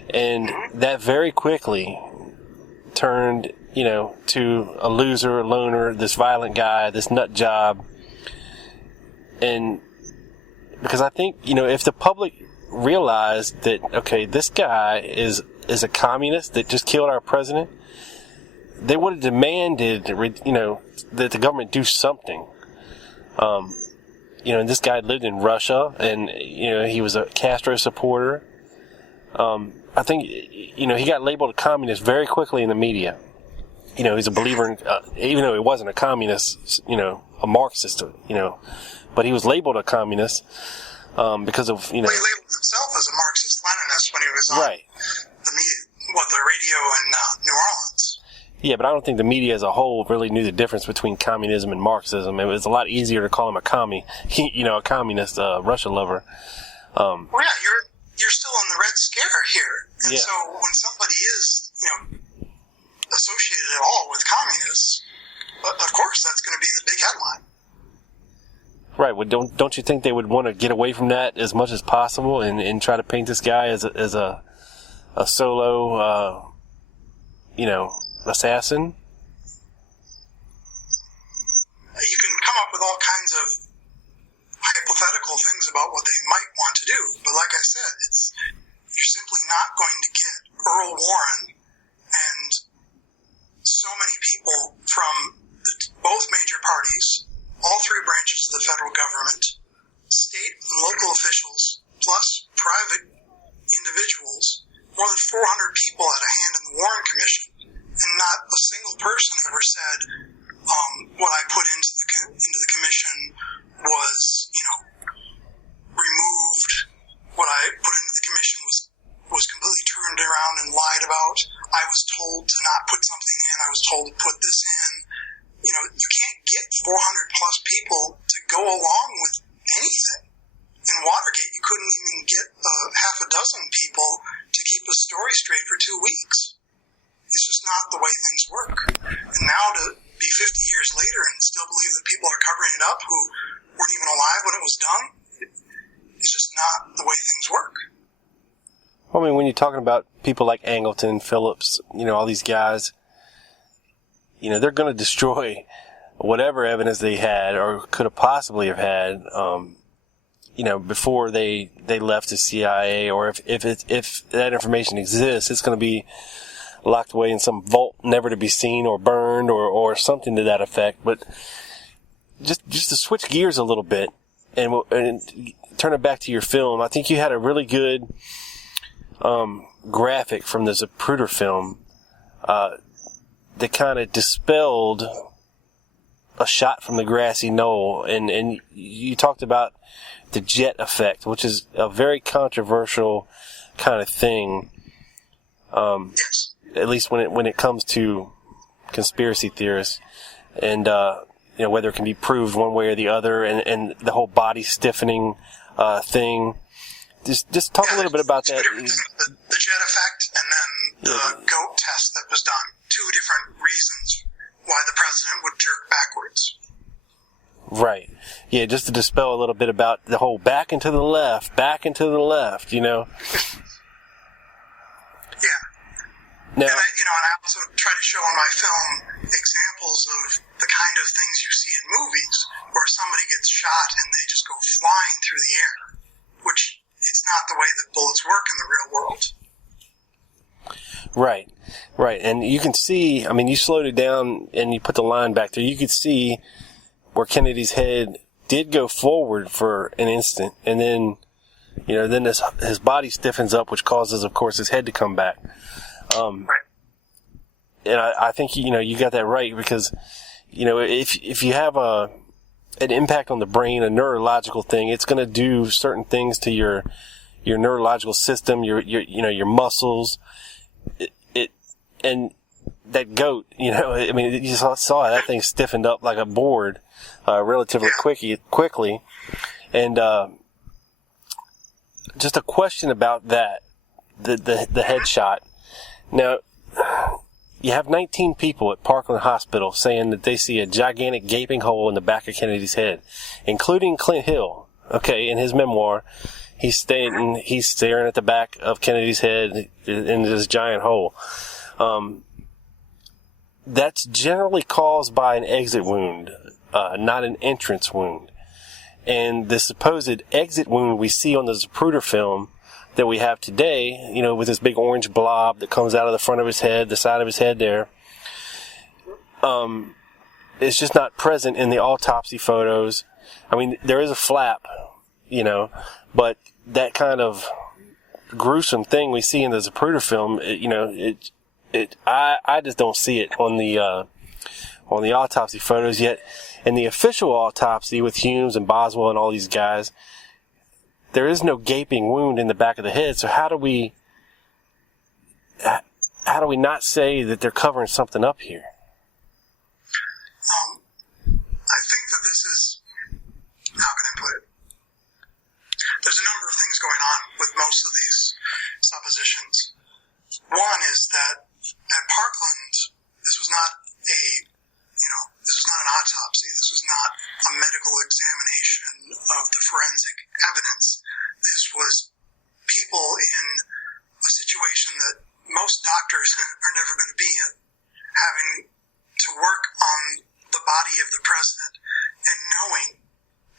And that very quickly turned, to a loser, a loner, this violent guy, this nut job. And because I think, if the public realized that, okay, this guy is a communist that just killed our president, they would have demanded, that the government do something. And this guy lived in Russia, and, he was a Castro supporter. I think, he got labeled a communist very quickly in the media. He's a believer in, even though he wasn't a communist, a Marxist, but he was labeled a communist, because of, Well, he labeled himself as a Marxist-Leninist when he was on right. the radio in New Orleans. Yeah, but I don't think the media as a whole really knew the difference between communism and Marxism. It was a lot easier to call him a commie, a communist, Russia lover. Well, yeah, you're still in the Red Scare here. And yeah. so when somebody is, associated at all with communists, of course that's going to be the big headline. Right. Well, don't you think they would want to get away from that as much as possible and try to paint this guy as a solo, assassin? You can come up with all kinds of hypothetical things about what they might want to do, but like I said, you're simply not going to get Earl Warren and so many people from both major parties, all three branches of the federal government, state and local officials, plus private individuals. More than 400 people had a hand in the Warren Commission, and not a single person ever said, what I put into the commission was, removed. What I put into the commission was completely turned around and lied about. I was told to not put something in. I was told to put this in. You can't get 400 plus people to go along with anything. In Watergate, you couldn't even get half a dozen people to keep a story straight for 2 weeks. It's just not the way things work. And now to be 50 years later and still believe that people are covering it up who weren't even alive when it was done, it's just not the way things work. Well, I mean, when you're talking about people like Angleton, Phillips, all these guys, they're going to destroy whatever evidence they had or could have possibly have had, before they left the CIA, or if that information exists, it's going to be locked away in some vault, never to be seen or burned or something to that effect. But just to switch gears a little bit and turn it back to your film, I think you had a really good graphic from the Zapruder film that kind of dispelled a shot from the grassy knoll, and you talked about the jet effect, which is a very controversial kind of thing. Yes. At least when it comes to conspiracy theorists, and whether it can be proved one way or the other, and the whole body stiffening thing. Just talk a little bit about that. The jet effect, and then the goat test that was done. Two different reasons why the president would jerk backwards. Right. Yeah, just to dispel a little bit about the whole back and to the left. Yeah. Now, and I also try to show in my film examples of the kind of things you see in movies where somebody gets shot and they just go flying through the air, which it's not the way that bullets work in the real world. Right. And you can see, I mean, you slowed it down and you put the line back there. You could see where Kennedy's head did go forward for an instant, and then, then his body stiffens up, which causes, of course, his head to come back. Right. And I think, you got that right, because, if you have an impact on the brain, a neurological thing, it's going to do certain things to your neurological system, your muscles, and that goat, I mean, you saw that thing stiffened up like a board, relatively quickly. And, just a question about that, the headshot. Now, you have 19 people at Parkland Hospital saying that they see a gigantic gaping hole in the back of Kennedy's head, including Clint Hill. Okay, in his memoir, he's staring at the back of Kennedy's head in this giant hole. That's generally caused by an exit wound, not an entrance wound. And the supposed exit wound we see on the Zapruder film that we have today, with this big orange blob that comes out of the front of his head, the side of his head there, it's just not present in the autopsy photos. I mean, there is a flap, but that kind of gruesome thing we see in the Zapruder film, I just don't see it on the autopsy photos yet. In the official autopsy with Humes and Boswell and all these guys, there is no gaping wound in the back of the head. So how do we not say that they're covering something up here? I think that this is, how can I put it? There's a number of things going on with most of these suppositions. One is that at Parkland, this was not an autopsy. This was not a medical examination of the forensic evidence. This was people in a situation that most doctors are never going to be in, having to work on the body of the president and knowing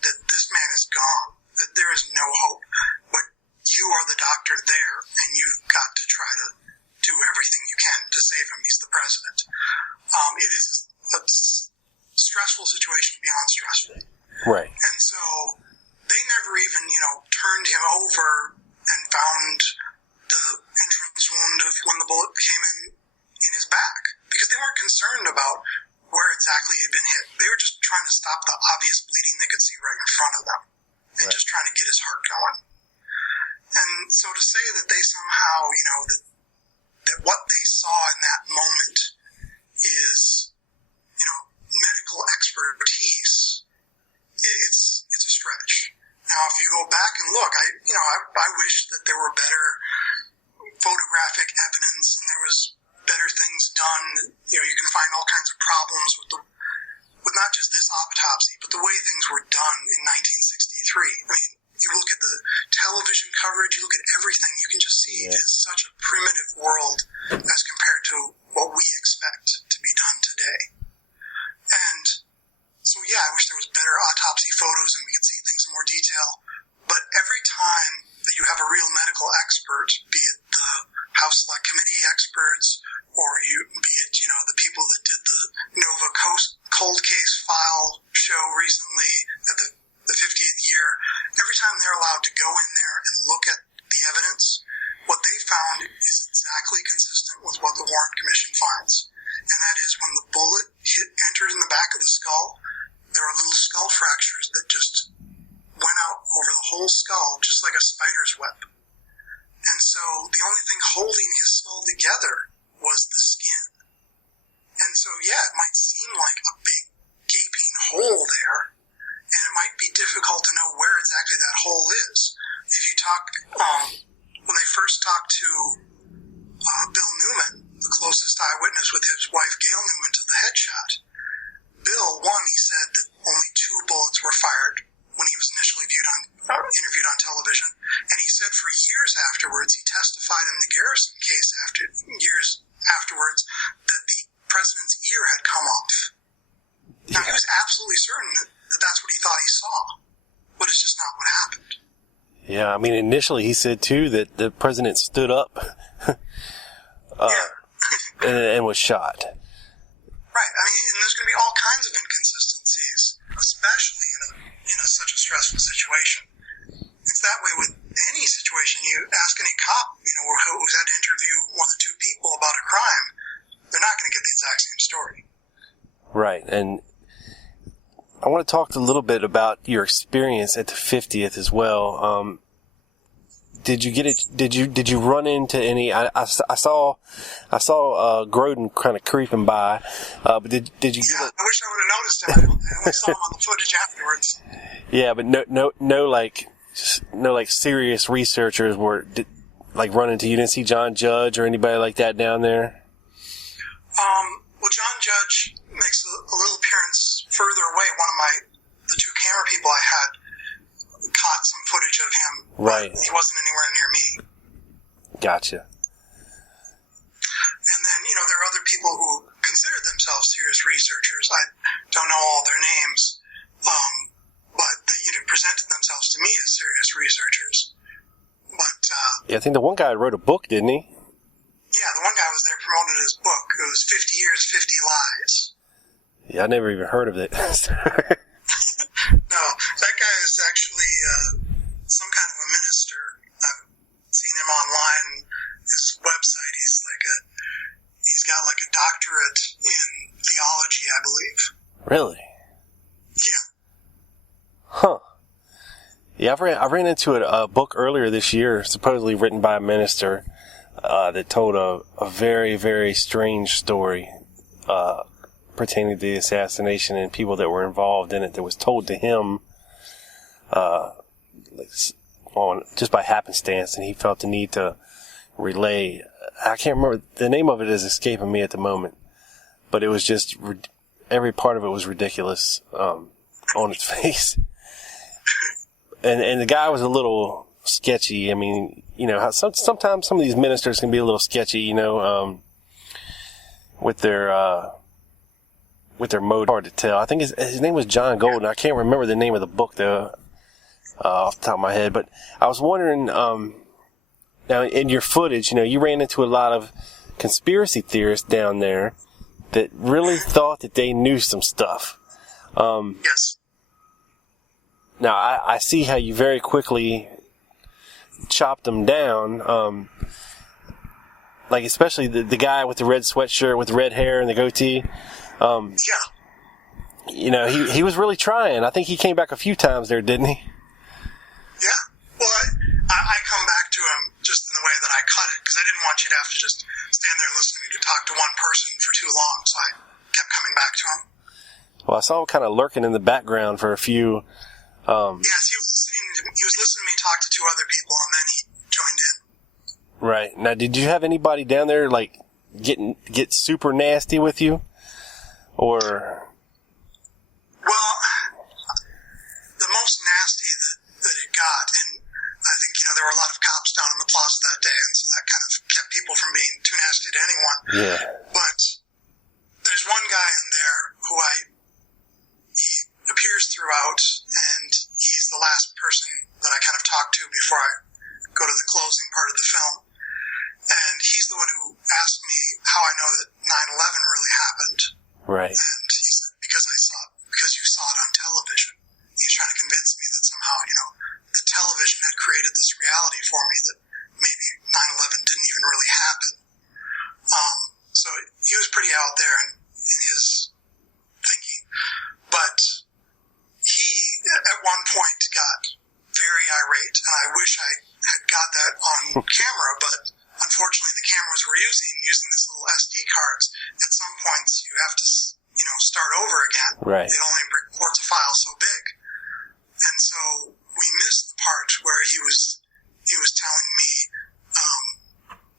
that this man is gone, that there is no hope, but you are the doctor there and you've got to try to do everything you can to save him. He's the president. It is a stressful situation beyond stressful. Right. And so they never even, turned him over and found the entrance wound of when the bullet came in his back, because they weren't concerned about where exactly he had been hit. They were just trying to stop the obvious bleeding they could see right in front of them and just trying to get his heart going. And so to say that they somehow, that what they saw in that moment is, medical expertise, it's a stretch. Now, if you go back and look, I wish that there were better photographic evidence and there was better things done. You can find all kinds of problems with not just this autopsy, but the way things were done in 1963. I mean, you look at the television coverage, you look at everything, you can just see it is such a primitive world as compared to what we expect to be done today. And so, I wish there was better autopsy photos and we could see things in more detail. But every time that you have a real medical expert, be it the House Select Committee experts, or be it, the people that did the Nova cold case file show recently at the 50th year, every time they're allowed to go in there and look at the evidence, what they found is exactly consistent with what the Warren Commission finds. And that is when the bullet entered in the back of the skull, there are little skull fractures that just went out over the whole skull, just like a spider's web. And so the only thing holding his skull together was the skin. And so, it might seem like a big gaping hole there, and it might be difficult to know where exactly that hole is. If you talk, when they first talked to Bill Newman, the closest eyewitness with his wife Gail Newman to the headshot, Bill, he said that only 2 bullets were fired when he was initially interviewed on television, and he said for years afterwards, he testified in the Garrison case years afterwards, that the president's ear had come off. Now, he was absolutely certain that that's what he thought he saw, but it's just not what happened. Yeah, I mean, initially he said, too, that the president stood up and was shot. Right. I mean, and there's going to be all kinds of inconsistencies, especially in such a stressful situation. It's that way with any situation. You ask any cop, who's had to interview more than 2 people about a crime, they're not going to get the exact same story. Right. And I want to talk a little bit about your experience at the 50th as well. Did you get it? Did you run into any? I saw Grodin kind of creeping by, but did you? Yeah, I wish I would have noticed him. I only saw him on the footage afterwards. Yeah, but no serious researchers were run into you. Didn't see John Judge or anybody like that down there? Well, John Judge makes a little appearance further away. The 2 camera people I had caught some footage of him. Right. He wasn't anywhere near me. Gotcha. And then, there are other people who consider themselves serious researchers. I don't know all their names, but they presented themselves to me as serious researchers. But I think the one guy wrote a book, didn't he? Yeah, the one guy was there promoting his book. It was 50 Years, 50 Lies. Yeah, I never even heard of it. No, that guy is actually some kind of a minister. I've seen him on Really? Yeah. Huh. Yeah, I ran into a book earlier this year, supposedly written by a minister, that told a very, very strange story pertaining to the assassination and people that were involved in it, that was told to him just by happenstance, and he felt the need to relay. I can't remember, the name of it is escaping me at the moment, but it was just every part of it was ridiculous on its face. And the guy was a little sketchy. I mean, you know, sometimes some of these ministers can be a little sketchy, you know, with their mode. Hard to tell. I think his name was John Golden. I can't remember the name of the book though, off the top of my head. But I was wondering, now in your footage, you know, you ran into a lot of conspiracy theorists down there that really thought that they knew some stuff. Yes. Now, I see how you very quickly chopped them down. Like, especially the guy with the red sweatshirt with the red hair and the goatee. Yeah. You know, he was really trying. I think he came back a few times there, didn't he? Yeah. Well, I come back to him just in the way that I cut it, because I didn't want you to have to just stand there and listen to me to talk to one person for too long, so I kept coming back to him. Well, I saw him kind of lurking in the background for a few. Yes, he was listening to me talk to two other people, and then he joined in. Right. Now, did you have anybody down there, like, get super nasty with you? Or... Well, the most nasty that it got, and I think, you know, there were a lot of cops down in the plaza that day, and so that kind of kept people from being too nasty to anyone. Yeah. But there's one guy in there who he appears throughout, and he's the last person that I kind of talk to before I go to the closing part of the film. And he's the one who asked me how I know that 9/11 really happened. Right. And he said, because you saw it on television. He's trying to convince me that somehow, you know, the television had created this reality for me that maybe 9/11 didn't even really happen. So he was pretty out there in his thinking. But he, at one point, got very irate, and I wish I had got that on camera, but unfortunately the cameras we're using these little SD cards, at some points you have to, you know, start over again. Right. It only records a file so big. And so we missed the part where he was telling me,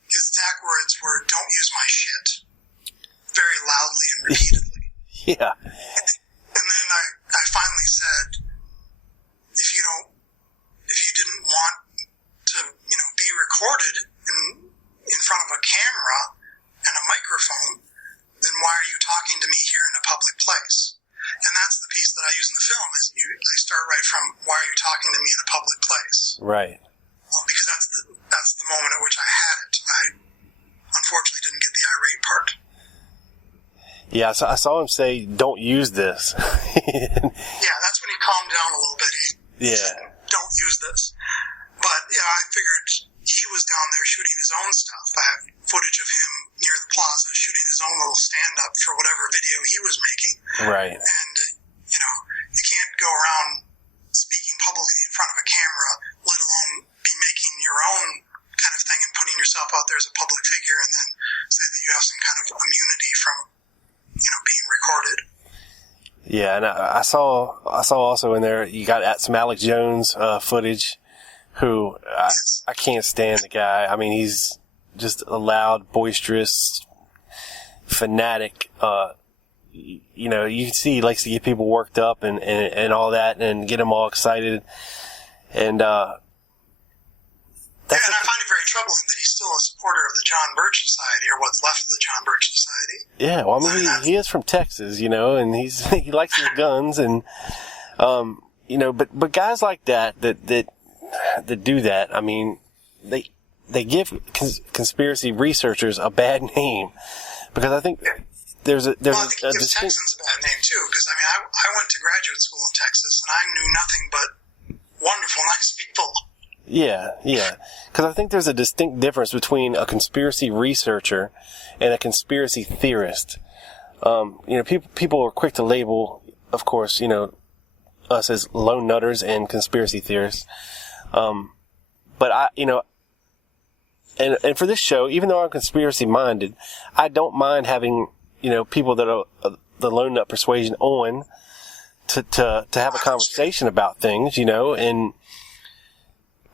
his exact words were, "Don't use my shit," very loudly and repeatedly. Yeah. And then I finally said, if you didn't want to, you know, be recorded in front of a camera and a microphone, then why are you talking to me here in a public place? And that's the piece that I use in the film, is I start right from, why are you talking to me in a public place? Right. Because that's the moment at which I had it. I unfortunately didn't get the irate part. Yeah, so I saw him say, "Don't use this." Yeah, that's when he calmed down a little bit. He said, "Don't use this." But, you know, I figured he was down there shooting his own stuff. I have footage of him near the plaza shooting his own little stand-up for whatever video he was making. Right. And, you know, you can't go around speaking publicly in front of a camera, let alone be making your own kind of thing and putting yourself out there as a public figure, and then say that you have some kind of immunity from, you know, being recorded. Yeah, and I saw also in there, you got some Alex Jones footage, who I can't stand the guy. I mean, he's just a loud, boisterous, fanatic. You know, you can see he likes to get people worked up and all that, and get them all excited. And and I find it very troubling that he's still a supporter of the John Birch Society, or what's left of the John Birch Society. Yeah, well, I mean, he is from Texas, you know, and he likes his guns, and you know, but guys like that do that. I mean, they give conspiracy researchers a bad name, because I think there's a I think it gives Texans a bad name too, because I mean, I went to graduate school in Texas, and I knew nothing but wonderful, nice people. Yeah. Because I think there's a distinct difference between a conspiracy researcher and a conspiracy theorist. You know, people are quick to label, of course, us as lone nutters and conspiracy theorists. But and for this show, even though I'm conspiracy minded, I don't mind having, people that are the lone nut persuasion on to have a conversation about things, and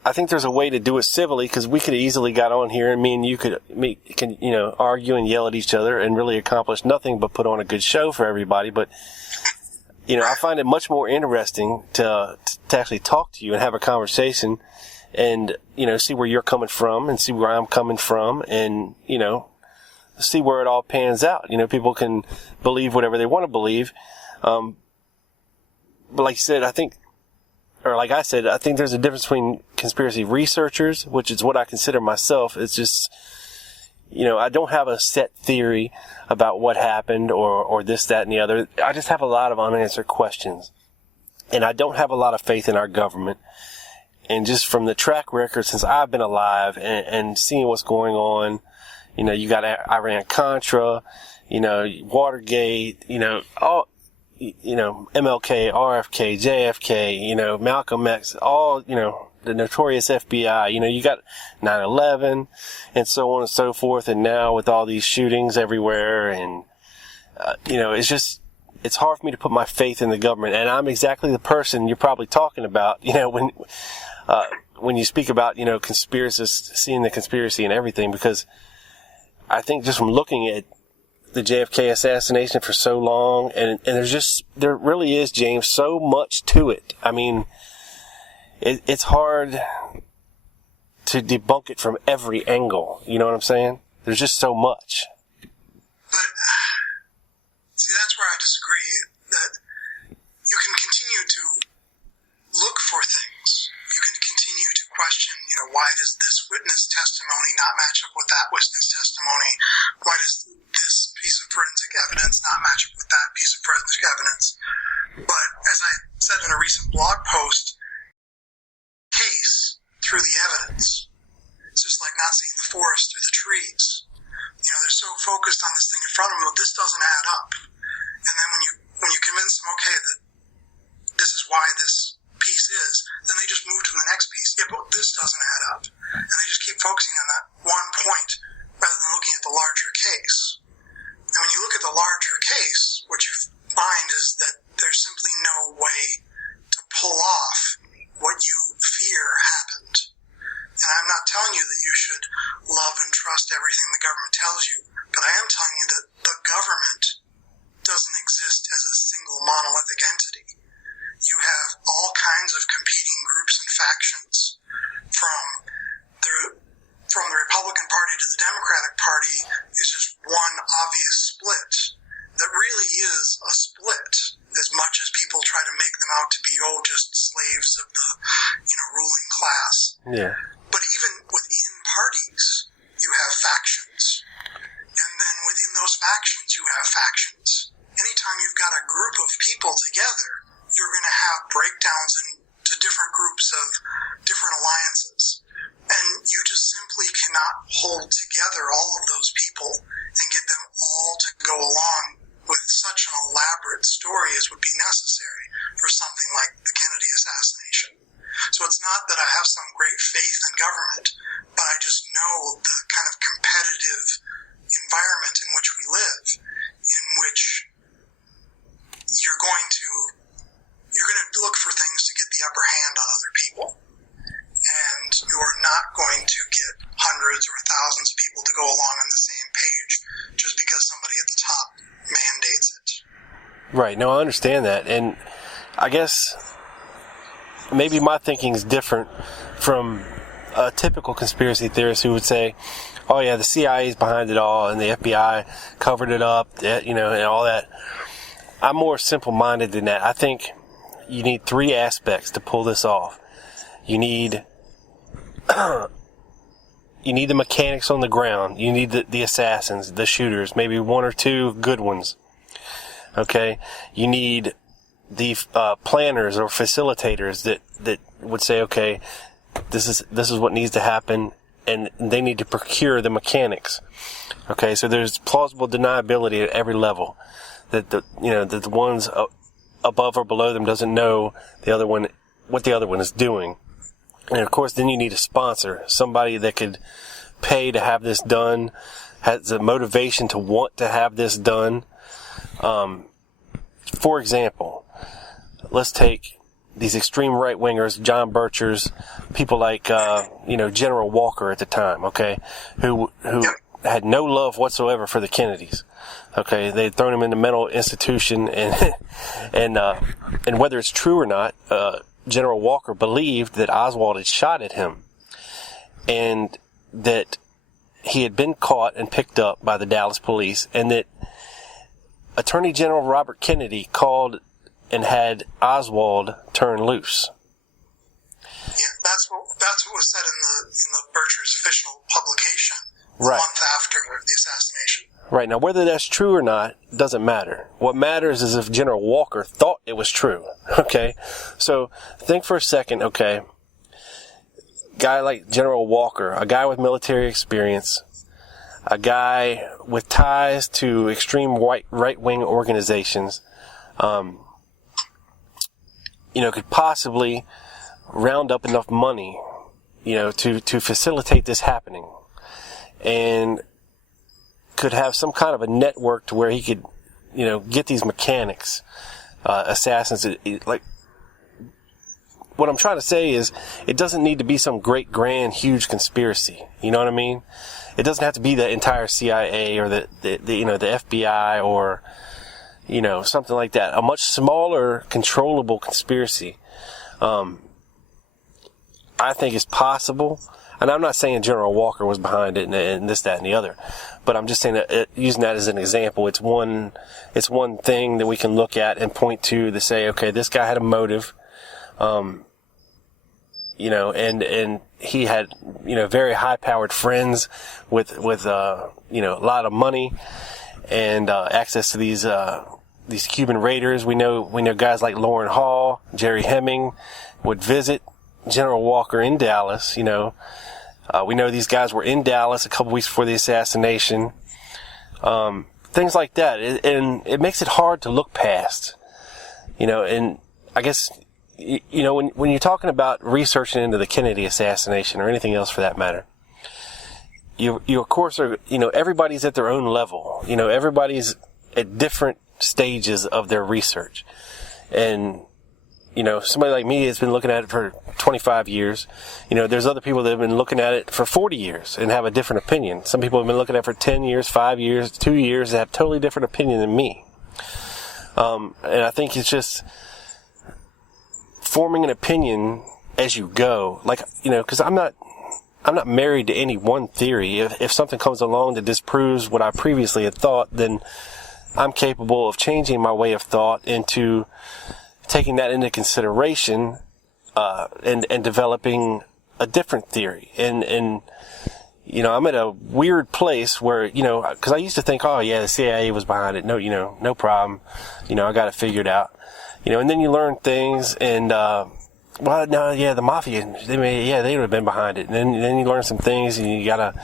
I think there's a way to do it civilly, because we could have easily got on here and me and you can argue and yell at each other and really accomplish nothing but put on a good show for everybody. But, I find it much more interesting to actually talk to you and have a conversation and, see where you're coming from and see where I'm coming from and, see where it all pans out. People can believe whatever they want to believe. But like you said, I think there's a difference between conspiracy researchers, which is what I consider myself. It's just, I don't have a set theory about what happened or this, that, and the other. I just have a lot of unanswered questions. And I don't have a lot of faith in our government. And just from the track record since I've been alive and seeing what's going on, you got Iran-Contra, Watergate, all, MLK, RFK, JFK, Malcolm X, all, the notorious FBI, you got 9/11 and so on and so forth. And now with all these shootings everywhere and, it's hard for me to put my faith in the government. And I'm exactly the person you're probably talking about, when you speak about, conspiracists, seeing the conspiracy and everything, because I think just from looking at the JFK assassination for so long, and there really is, James, so much to it. I mean, it's hard to debunk it from every angle. You know what I'm saying? There's just so much. But, see, that's where I disagree, that you can continue to look for things. You can continue to question, why does this witness testimony not match up with that witness testimony? Why does this piece of forensic evidence not match up with that piece of forensic evidence? But as I said in a recent blog post, case through the evidence. It's just like not seeing the forest through the trees. They're so focused on this thing in front of them, this doesn't add up. And then when you convince them, okay, that this is why this piece is, then they just move to the next piece. Yeah, but this doesn't add up. And they just keep focusing on that one point rather than looking at the larger case. And when you look at the larger case, what you find is that there's simply no way to pull off what you fear happened. And I'm not telling you that you should love and trust everything the government tells you, but I am telling you that the government doesn't exist as a single monolithic entity. You have all kinds of competing groups and factions from the Republican Party to the Democratic Party is just one obvious split that really is a split, as much as people try to make them out to be, just slaves of the, ruling class. Yeah. But even within parties, you have factions. And then within those factions, you have factions. Anytime you've got a group of people together, you're going to have breakdowns into different groups of different alliances. And you just simply cannot hold together all of those people and get them all to go along with such an elaborate story as would be necessary for something like the Kennedy assassination. So it's not that I have some great faith in government, but I just know the kind of competitive environment in which we live, in which you're going to look for things to get the upper hand on other people. And you're not going to get hundreds or thousands of people to go along on the same page just because somebody at the top mandates it. Right. No, I understand that. And I guess maybe my thinking is different from a typical conspiracy theorist who would say, oh yeah, the CIA is behind it all and the FBI covered it up, and all that. I'm more simple-minded than that. I think you need three aspects to pull this off. You need the mechanics on the ground. You need the assassins, the shooters, maybe one or two good ones. Okay? You need the planners or facilitators that would say, okay, this is what needs to happen, and they need to procure the mechanics. Okay? So there's plausible deniability at every level. That the ones above or below them doesn't know what the other one is doing. And of course, then you need a sponsor, somebody that could pay to have this done, has the motivation to want to have this done. For example, let's take these extreme right-wingers, John Birchers, people like, General Walker at the time, okay, who had no love whatsoever for the Kennedys. Okay, they'd thrown him in a mental institution, and whether it's true or not, General Walker believed that Oswald had shot at him, and that he had been caught and picked up by the Dallas police, and that Attorney General Robert Kennedy called and had Oswald turn loose. Yeah, that's what was said in the Birchers' official publication a Right. month after the assassination. Right. Now, whether that's true or not doesn't matter. What matters is if General Walker thought it was true. Okay? So, think for a second, okay, guy like General Walker, a guy with military experience, a guy with ties to extreme right-wing organizations, could possibly round up enough money, to facilitate this happening, and could have some kind of a network to where he could, get these mechanics, assassins. Like, what I'm trying to say is, it doesn't need to be some great, grand, huge conspiracy. You know what I mean? It doesn't have to be the entire CIA or the FBI or, something like that. A much smaller, controllable conspiracy, I think is possible. And I'm not saying General Walker was behind it and this, that, and the other, but I'm just saying that using that as an example, it's one thing that we can look at and point to say, okay, this guy had a motive, and he had, very high-powered friends with a lot of money and access to these Cuban raiders. We know guys like Lauren Hall, Jerry Hemming would visit General Walker in Dallas. We know these guys were in Dallas a couple weeks before the assassination. Things like that, and it makes it hard to look past. And I guess when you're talking about researching into the Kennedy assassination or anything else for that matter, you of course are, everybody's at their own level. Everybody's at different stages of their research. And, somebody like me has been looking at it for 25 years. There's other people that have been looking at it for 40 years and have a different opinion. Some people have been looking at it for 10 years, 5 years, 2 years, and have totally different opinion than me. And I think it's just forming an opinion as you go. Like, because I'm not married to any one theory. If something comes along that disproves what I previously had thought, then I'm capable of changing my way of thought into taking that into consideration, and developing a different theory. And I'm at a weird place where, cause I used to think, oh yeah, the CIA was behind it. No, no problem. I got it figured out. And then you learn things and, the mafia, they would have been behind it. And then you learn some things and you gotta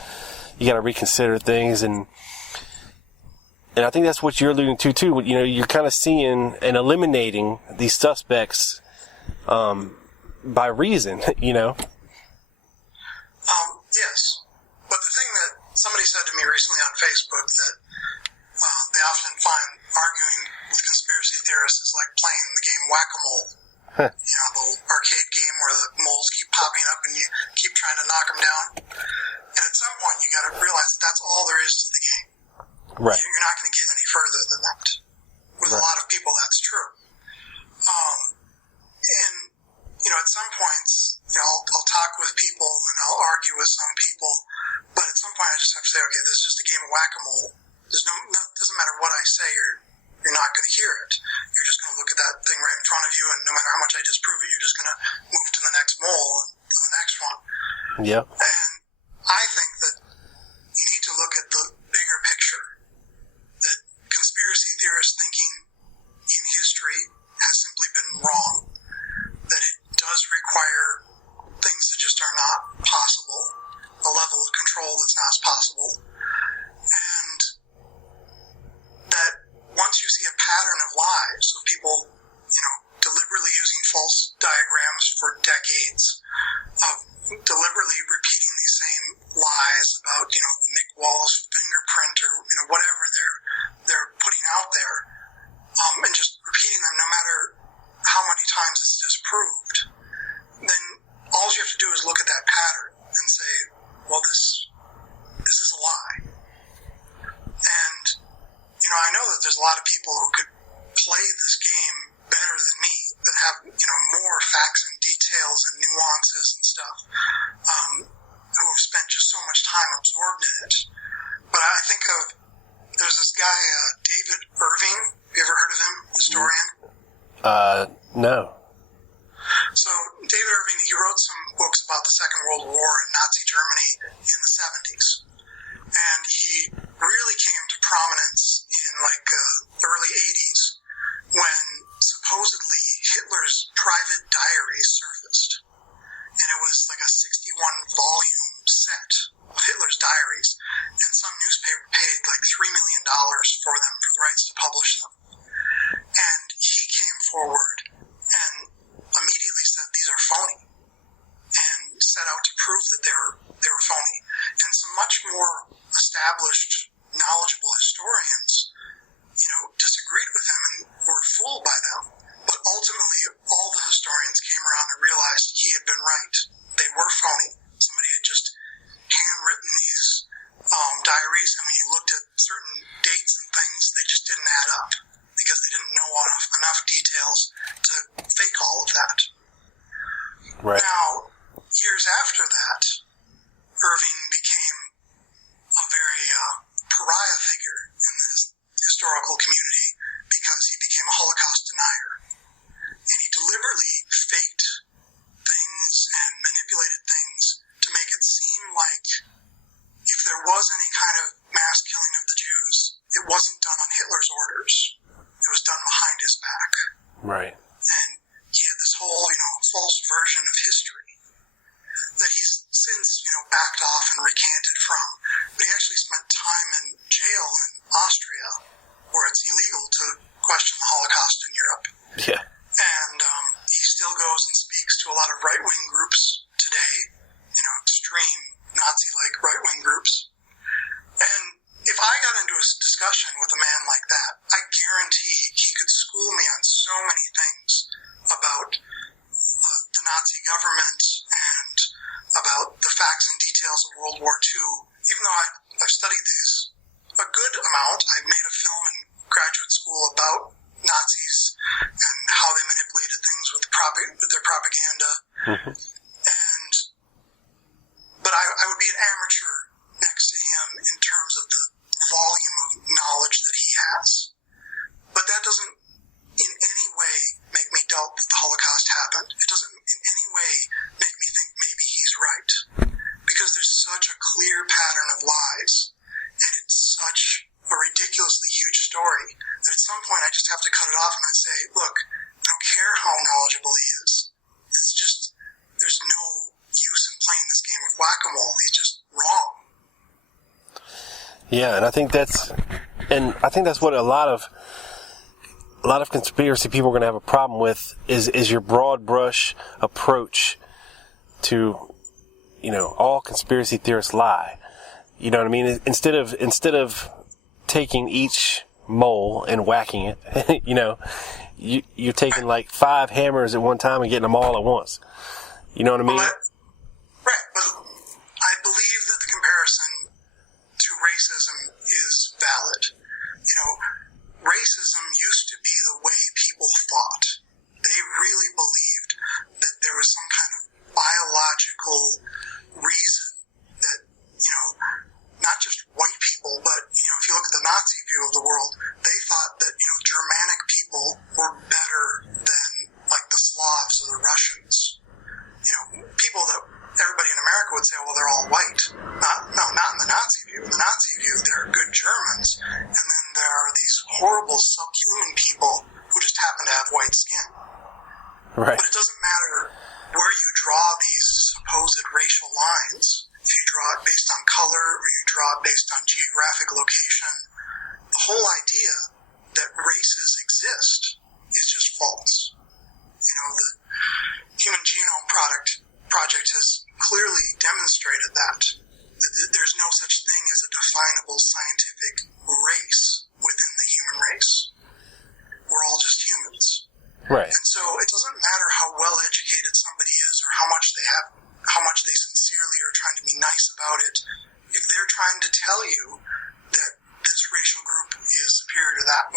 reconsider things. And I think that's what you're alluding to too. You're kind of seeing and eliminating these suspects, by reason, Yes. But the thing that somebody said to me recently on Facebook that they often find arguing with conspiracy theorists is like playing the game whack-a-mole. The old arcade game where the moles keep popping up and you keep trying to knock them down. And at some point you got to realize that that's all there is to the game. Right. You're not going to get any further than that. With a lot of people, that's true. And at some points, I'll talk with people and I'll argue with some people, but at some point I just have to say, okay, this is just a game of whack-a-mole. Doesn't matter what I say, you're not going to hear it. You're just going to look at that thing right in front of you, and no matter how much I disprove it, you're just going to move to the next mole and to the next one. Yep. And I think that you need to look at the bigger picture. That conspiracy theorist thinking in history has simply been wrong. That it does require things that just are not possible, a level of control that's not possible, and that once you see a pattern of lies, of people that there's a lot of people who could play this game better than me, that have, more facts and details and nuances and stuff, who have spent just so much time absorbed in it. But I think there's this guy, David Irving. Have you ever heard of him? Historian? No. So David Irving, he wrote some books about the Second World War and Nazi Germany in the 70s. And he really came to prominence in early 80s when supposedly Hitler's private diaries surfaced. And it was like a 61-volume set of Hitler's diaries, and some newspaper paid like $3 million for them, for the rights to publish them. And he came forward and immediately said these are phony, and set out to prove that they were phony. And some much more established, knowledgeable historians, disagreed with him and were fooled by them. But ultimately, all the historians came around and realized he had been right. They were phony. Somebody had just handwritten these diaries, and when you looked at certain dates and things, they just didn't add up because they didn't know enough details to fake all of that. Right. Now, years after that, Irving became a very pariah figure in the historical community because he became a Holocaust denier. And he deliberately faked things and manipulated things to make it seem like if there was any kind of mass killing of the Jews, it wasn't done on Hitler's orders. It was done behind his back. Right. And he had this whole, false version of history that he's since, backed off and recanted from. But he actually spent time in jail in Austria, where it's illegal to question the Holocaust in Europe. Yeah. And he still goes and speaks to a lot of right-wing groups today, extreme Nazi-like right-wing groups. And if I got into a discussion with a man like that, I guarantee he could school me on so many things about the Nazi government and about the facts and details of World War II. Even though I've studied these a good amount, I've made a film in graduate school about Nazis and how they manipulated things with their propaganda. Mm-hmm. But I would be an amateur next to him in terms of the volume of knowledge that he has. But that doesn't in any way make me doubt that the Holocaust happened. It doesn't in any way make me think maybe he's right. Because there's such a clear pattern of lies, and it's such a ridiculously huge story that at some point I just have to cut it off and I say, look, I don't care how knowledgeable he is. It's just, there's no use in playing this game of whack-a-mole. He's just wrong. Yeah, and I think that's what a lot of conspiracy people are going to have a problem with is your broad brush approach to, all conspiracy theorists lie. You know what I mean? Instead of taking each mole and whacking it, you're taking like 5 hammers at one time and getting them all at once. You know what I mean? Right, but I believe that the comparison to racism is valid. Racism used to be the way people thought. They really believed that there was some kind of biological reason that, not just white people, but, if you look at the Nazi view of the world, they thought that, Germanic people were better than, like, the Slavs or the Russians. People that everybody in America would say, well, they're all white. Not in the Nazi view. In the Nazi view, they're good Germans, and then there are these horrible subhuman people who just happen to have white skin. Right. But it doesn't matter where you draw these supposed racial lines. If you draw it based on color or you draw it based on geographic location, the whole idea that races exist is just false. The Human Genome Project has clearly demonstrated that. There's no such thing as a definable scientific race within the human race. We're all just humans. Right. And so it doesn't matter how well educated somebody is or how much they sincerely are trying to be nice about it. If they're trying to tell you that this racial group is superior to that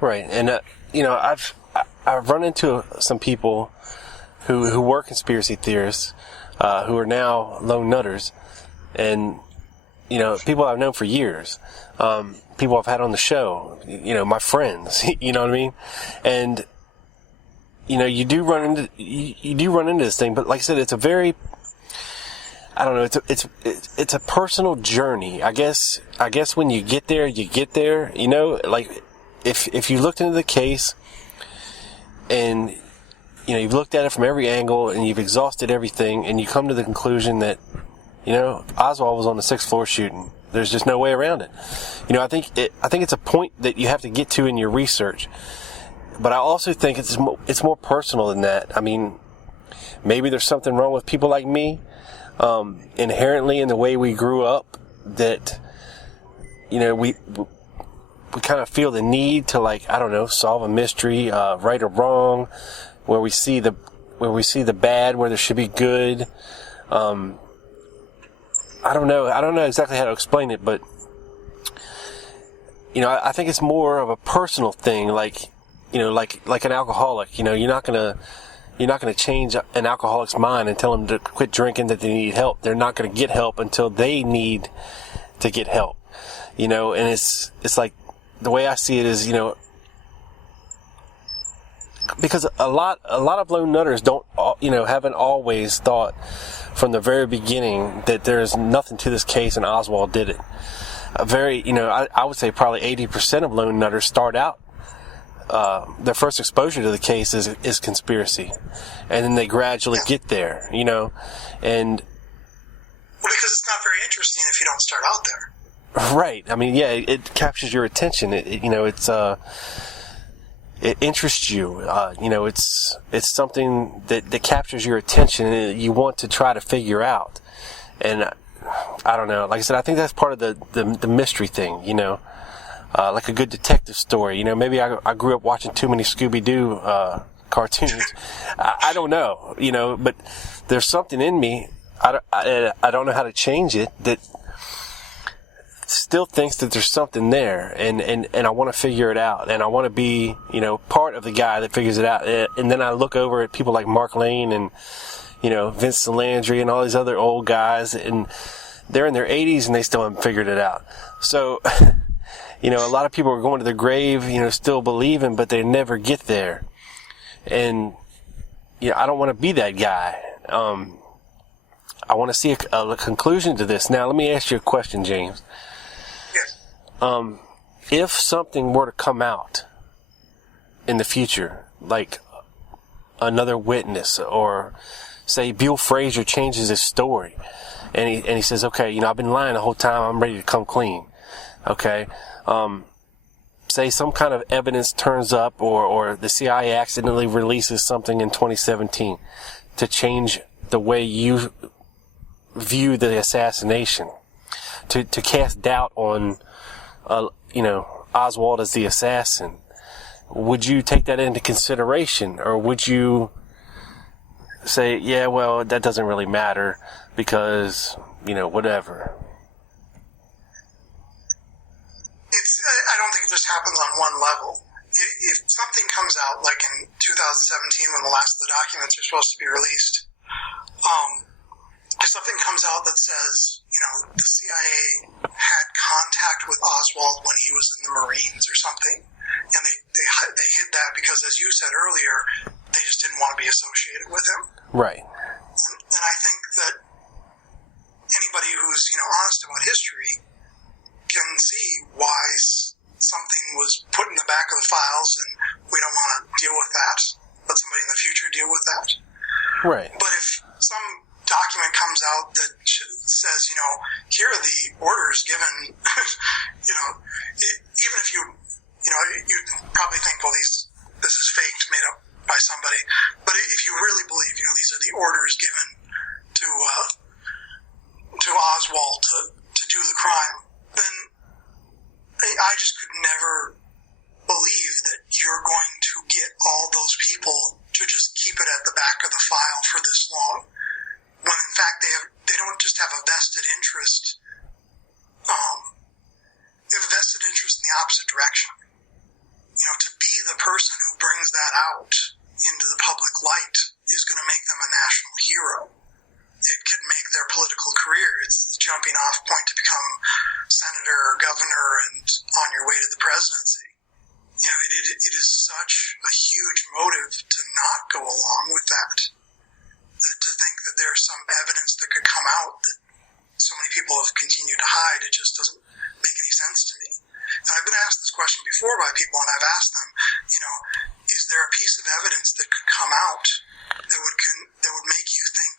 Right. And, I've run into some people who were conspiracy theorists, who are now lone nutters, and, people I've known for years, people I've had on the show, my friends, you know what I mean? And, you do run into this thing, but like I said, it's a very, I don't know, it's a personal journey. I guess when you get there, like, if you looked into the case and, you've looked at it from every angle and you've exhausted everything and you come to the conclusion that, Oswald was on the 6th floor shooting. There's just no way around it. I think it's a point that you have to get to in your research. But I also think it's more personal than that. I mean, maybe there's something wrong with people like me, inherently in the way we grew up, that, we kind of feel the need to, like, I don't know, solve a mystery, right or wrong, where we see the bad where there should be good. I don't know exactly how to explain it, but, I think it's more of a personal thing, like an alcoholic. You're not gonna change an alcoholic's mind and tell them to quit drinking, that they need help. They're not gonna get help until they need to get help. And it's like, the way I see it is, because a lot of lone nutters haven't always thought from the very beginning that there's nothing to this case and Oswald did it. I would say probably 80% of lone nutters start out, their first exposure to the case is conspiracy, and then they gradually get there, and well, because it's not very interesting if you don't start out there. Right. I mean, yeah, it captures your attention. It interests you. It's something that captures your attention and you want to try to figure out. And I don't know. Like I said, I think that's part of the mystery thing, like a good detective story. Maybe I grew up watching too many Scooby-Doo cartoons. I don't know, but there's something in me. I don't know how to change it, that still thinks that there's something there, and I want to figure it out, and I want to be, part of the guy that figures it out. And then I look over at people like Mark Lane and, Vince Salandri and all these other old guys, and they're in their 80s and they still haven't figured it out. So, a lot of people are going to their grave, still believing, but they never get there. And, I don't want to be that guy. I want to see a conclusion to this. Now, let me ask you a question, James. If something were to come out in the future, like another witness, or say Bill Frazier changes his story, and he says, okay, I've been lying the whole time, I'm ready to come clean. Okay. Say some kind of evidence turns up, or the CIA accidentally releases something in 2017 to change the way you view the assassination, to cast doubt on Oswald as the assassin. Would you take that into consideration, or would you say, yeah, well, that doesn't really matter because, whatever? I don't think it just happens on one level. If something comes out, like in 2017 when the last of the documents are supposed to be released, if something comes out that says, the CIA had contact with Oswald when he was in the Marines or something, and they hid that because, as you said earlier, they just didn't want to be associated with him. Right. And I think that anybody who's, honest about history can see why something was put in the back of the files, and we don't want to deal with that. Let somebody in the future deal with that. Right. But if some document comes out that says, here are the orders given, even if you probably think, well, this is faked, made up by somebody. But if you really believe, these are the orders given to Oswald to do the crime, then I just could never believe that you're going to get all those people to just keep it at the back of the file for this long, when in fact they don't just have a vested interest. They have a vested interest in the opposite direction. To governor and on your way to the presidency. You know, it is such a huge motive to not go along with that. That to think that there's some evidence that could come out that so many people have continued to hide, it just doesn't make any sense to me. And I've been asked this question before by people, and I've asked them, you know, is there a piece of evidence that could come out that would make you think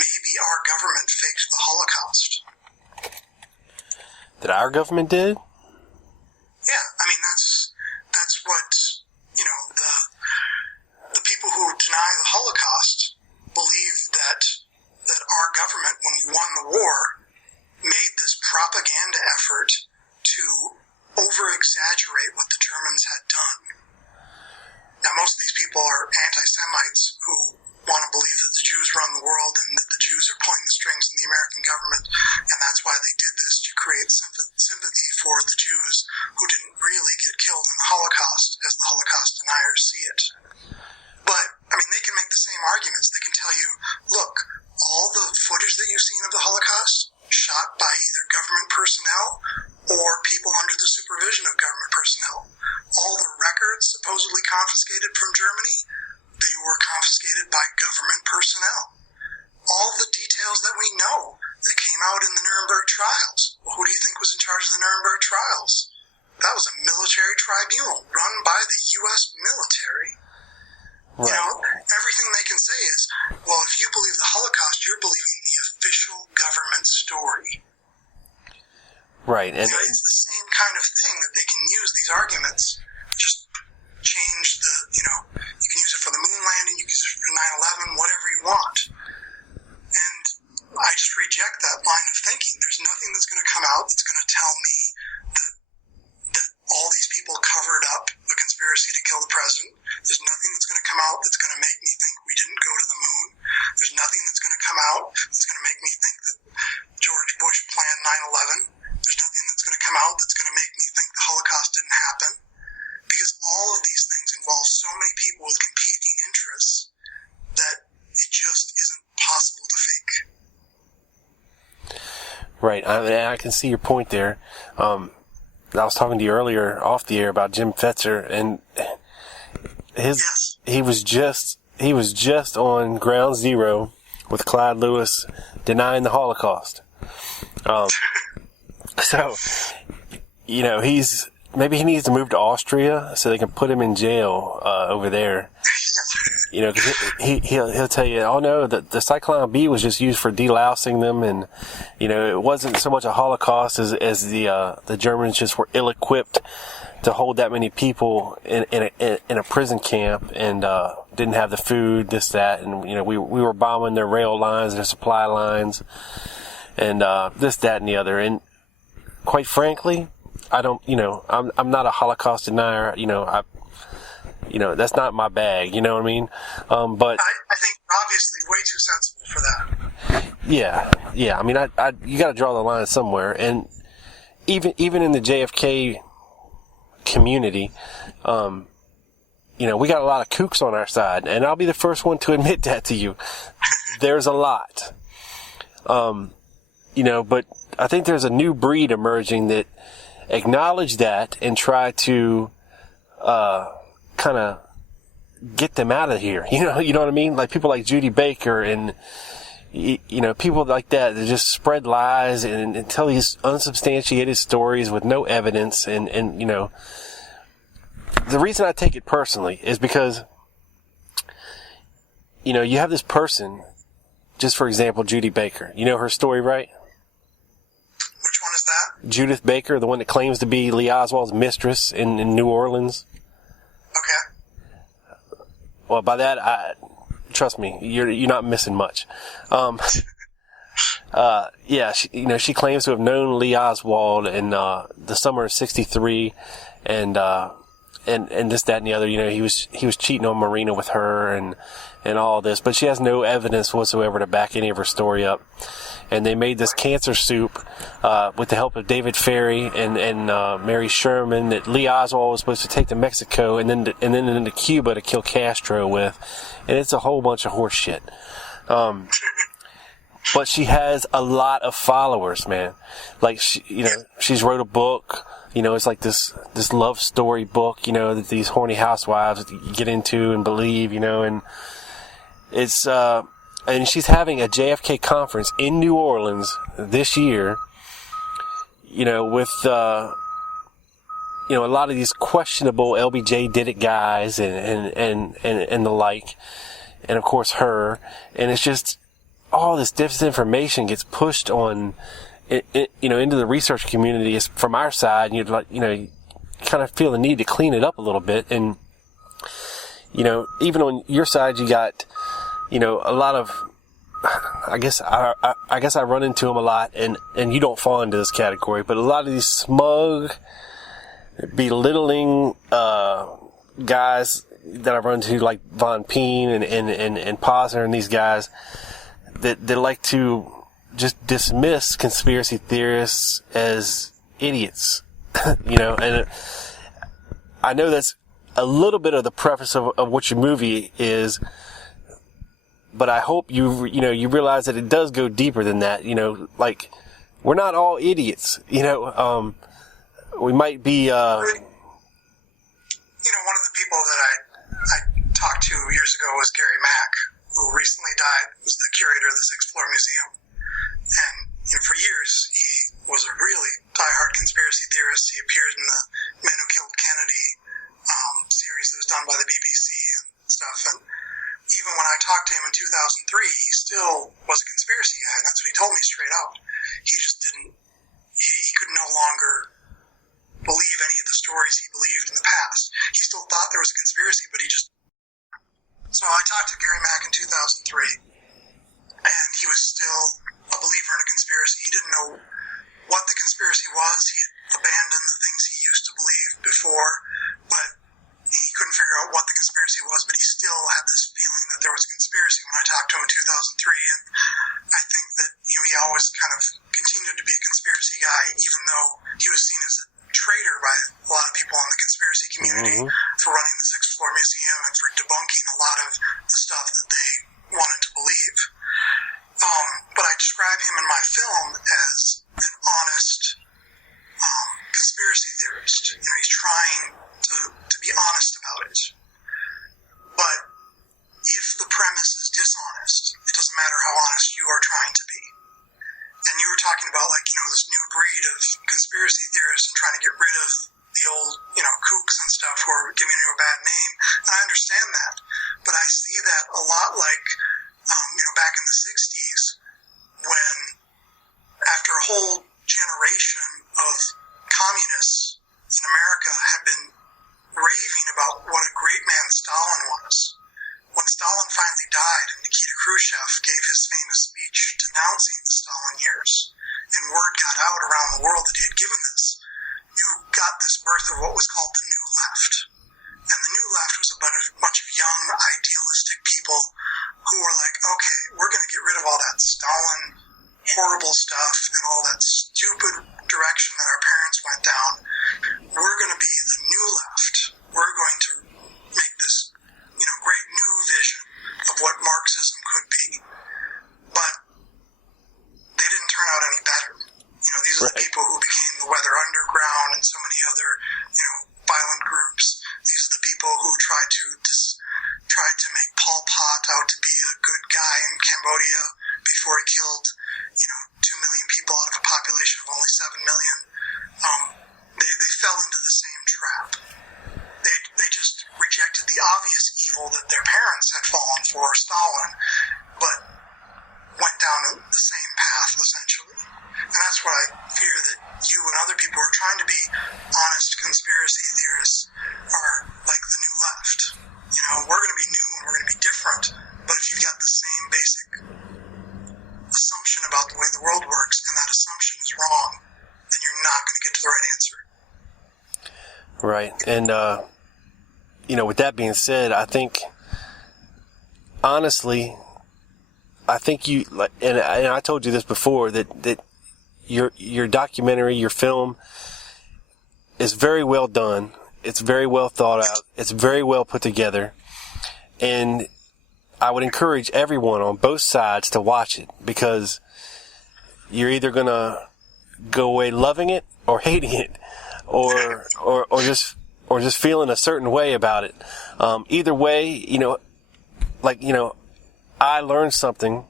maybe our government faked the Holocaust? That our government did? Yeah, I mean, that's what, you know, the people who deny the Holocaust believe that our government, when we won the war, made this propaganda effort to over-exaggerate what the Germans had done. Now, most of these people are anti-Semites who want to believe that the Jews run the world and that the Jews are pulling the strings in the American government, and that's why they did this, to create sympathy for the Jews who didn't really get killed in the Holocaust, as the Holocaust deniers see it. But, I mean, they can make the same arguments. They can tell you, look, all the footage that you've seen of the Holocaust, shot by either government personnel or people under the supervision of government personnel. All the records supposedly confiscated from Germany, they were confiscated by government personnel. All the details that we know that came out in the Nuremberg trials. Well, who do you think was in charge of the Nuremberg trials? That was a military tribunal run by the U.S. military. Right. You know, everything they can say is, well, if you believe the Holocaust, you're believing the official government story. Right. And you know, it's the same kind of thing that they can use these arguments, just change the, you know, you can use it for the moon landing, you can use it for 9/11, whatever you want. And I just reject that line of thinking. There's nothing that's going to come out that's going to tell me that all these people covered up the conspiracy to kill the president. There's nothing that's going to come out that's going to make me think we didn't go to the moon. There's nothing that's going to come out that's going to make me think that George Bush planned 9/11. There's nothing that's going to come out that's going to make me think the Holocaust didn't happen. Because all of these things involve so many people with competing interests that it just isn't possible to fake. Right. I can see your point there. I was talking to you earlier off the air about Jim Fetzer, and he was just on ground zero with Clyde Lewis denying the Holocaust. So, you know, maybe he needs to move to Austria so they can put him in jail over there. You know, cause he'll tell you, oh no, the Zyklon B was just used for delousing them, and you know, it wasn't so much a Holocaust as the Germans just were ill-equipped to hold that many people in a prison camp, and didn't have the food, this, that, and you know, we were bombing their rail lines, their supply lines, and this, that, and the other. And quite frankly, I don't, you know, I'm not a Holocaust denier. You know, that's not my bag. You know what I mean? But I think you're obviously way too sensible for that. Yeah. I mean, you got to draw the line somewhere. And even in the JFK community, you know, we got a lot of kooks on our side, and I'll be the first one to admit that to you. There's a lot. You know, but I think there's a new breed emerging that acknowledge that and try to kind of get them out of here. You know what I mean? Like people like Judy Baker and you know, people like that just spread lies and tell these unsubstantiated stories with no evidence. And you know, the reason I take it personally is because, you know, you have this person, just for example, Judy Baker. You know her story, right? Which one is that? Judith Baker, the one that claims to be Lee Oswald's mistress in New Orleans. Okay. Well, by that, trust me, you're not missing much. Yeah, she claims to have known Lee Oswald in the summer of '63, and this, that, and the other. You know, he was cheating on Marina with her and all this, but she has no evidence whatsoever to back any of her story up. And they made this cancer soup with the help of David Ferry and Mary Sherman that Lee Oswald was supposed to take to Mexico and then into Cuba to kill Castro with, and it's a whole bunch of horse shit. but she has a lot of followers, man. Like, she's wrote a book. It's like this love story book, that these horny housewives get into and believe, and it's, and she's having a JFK conference in New Orleans this year, with, a lot of these questionable LBJ did it guys and the like, and of course her, and it's just all this disinformation gets pushed on, into the research community is from our side, and you kind of feel the need to clean it up a little bit. And, even on your side, you got, a lot of, I guess I run into them a lot, and you don't fall into this category, but a lot of these smug, belittling, guys that I run into, like Von Peen and Posner and these guys that like to just dismiss conspiracy theorists as idiots, and I know that's a little bit of the preface of what your movie is, but I hope you realize that it does go deeper than that, like, we're not all idiots, we might be, one of the people that I talked to years ago was Gary Mack, who recently died, was the curator of the Sixth Floor Museum. And for years, he was a really diehard conspiracy theorist. He appeared in the Men Who Killed Kennedy series that was done by the BBC and stuff. And even when I talked to him in 2003, he still was a conspiracy guy. And that's what he told me straight out. He just didn't, he could no longer believe any of the stories he believed in the past. He still thought there was a conspiracy, but he just... So I talked to Gary Mack in 2003, and he was still a believer in a conspiracy. He didn't know what the conspiracy was. He had abandoned the things he used to believe before, but he couldn't figure out what the conspiracy was, but he still had this feeling that there was a conspiracy when I talked to him in 2003, and I think that he always kind of continued to be a conspiracy guy, even though he was seen as a traitor by a lot of people in the conspiracy community for running the Sixth Floor Museum and for debunking a lot of the stuff that they wanted to believe. But I describe him in my film as an honest conspiracy theorist. He's trying to be honest about it. But if the premise is dishonest, it doesn't matter how honest you are trying to be. And you were talking about, like, this new breed of conspiracy theorists and trying to get rid of the old, kooks and stuff who are giving you a bad name. And I understand that. But I see that a lot like, back in the 60s when, after a whole generation of communists in America had been raving about what a great man Stalin was, when Stalin finally died and Nikita Khrushchev gave his famous speech denouncing the Stalin years, and word got out around the world that he had given this, you got this birth of what was called the New Left. And the New Left was a bunch of young, idealistic people who were like, okay, we're going to get rid of all that Stalin horrible stuff and all that stupid direction that our parents went down. We're going to be the New Left. We're going to make this, great new vision of what Marxism could be. But they didn't turn out any better. These are the people who became the Weather Underground and so many other, violent groups. These are the people who tried to make Pol Pot out to be a good guy in Cambodia before he killed, 2 million people out of a population of only 7 million. They fell into the same trap. They just rejected the obvious evil that their parents had fallen for, Stalin, but went down the same path, essentially. And that's what I fear that you and other people who are trying to be honest conspiracy theorists are like the New Left. We're going to be new and we're going to be different, but if you've got the same basic assumption about the way the world works and that assumption is wrong, then you're not going to get to the right answer. Right. And, with that being said, I think, honestly, you, and I told you this before, that your documentary, your film is very well done. It's very well thought out. It's very well put together. And I would encourage everyone on both sides to watch it, because you're either going to go away loving it or hating it, or just feeling a certain way about it. Either way, I learned something,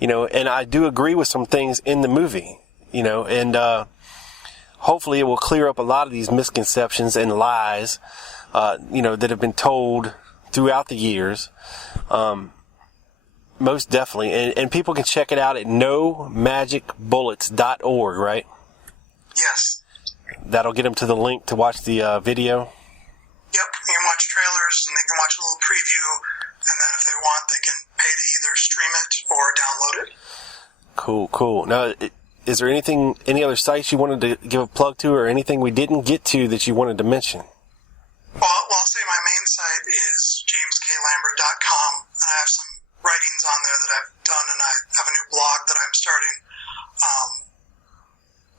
and I do agree with some things in the movie, and hopefully it will clear up a lot of these misconceptions and lies, that have been told throughout the years. Most definitely. And people can check it out at nomagicbullets.org, right? Yes. That'll get them to the link to watch the video? Yep. You can watch trailers, and they can watch a little preview, and then if they want, they can pay to either stream it or download it. Cool. Now, is there any other sites you wanted to give a plug to, or anything we didn't get to that you wanted to mention? Well, I'll say my main site is jamesklambert.com, and I have some writings on there that I've done, and I have a new blog that I'm starting.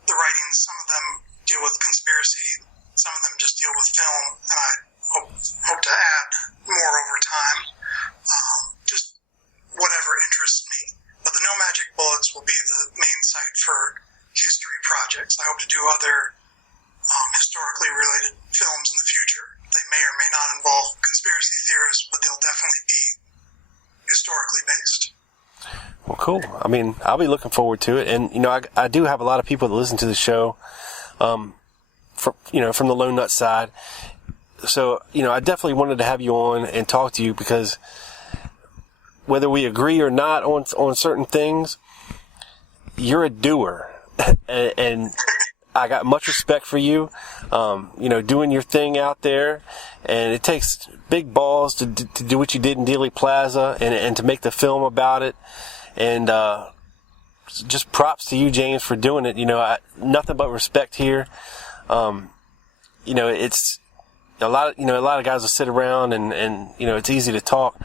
The writings, some of them deal with conspiracy, some of them just deal with film, and I hope to add more over time. Just whatever interests me. But the No Magic Bullets will be the main site for history projects. I hope to do other historically related films in the future. They may or may not involve conspiracy theorists, but they'll definitely be historically based. Well, cool. I mean, I'll be looking forward to it. And, I do have a lot of people that listen to the show, from the Lone Nut side. So, I definitely wanted to have you on and talk to you, because whether we agree or not on certain things, you're a doer. and I got much respect for you, doing your thing out there. And it takes big balls to do what you did in Dealey Plaza and to make the film about it. And just props to you, James, for doing it. Nothing but respect here. It's a lot of guys will sit around and it's easy to talk,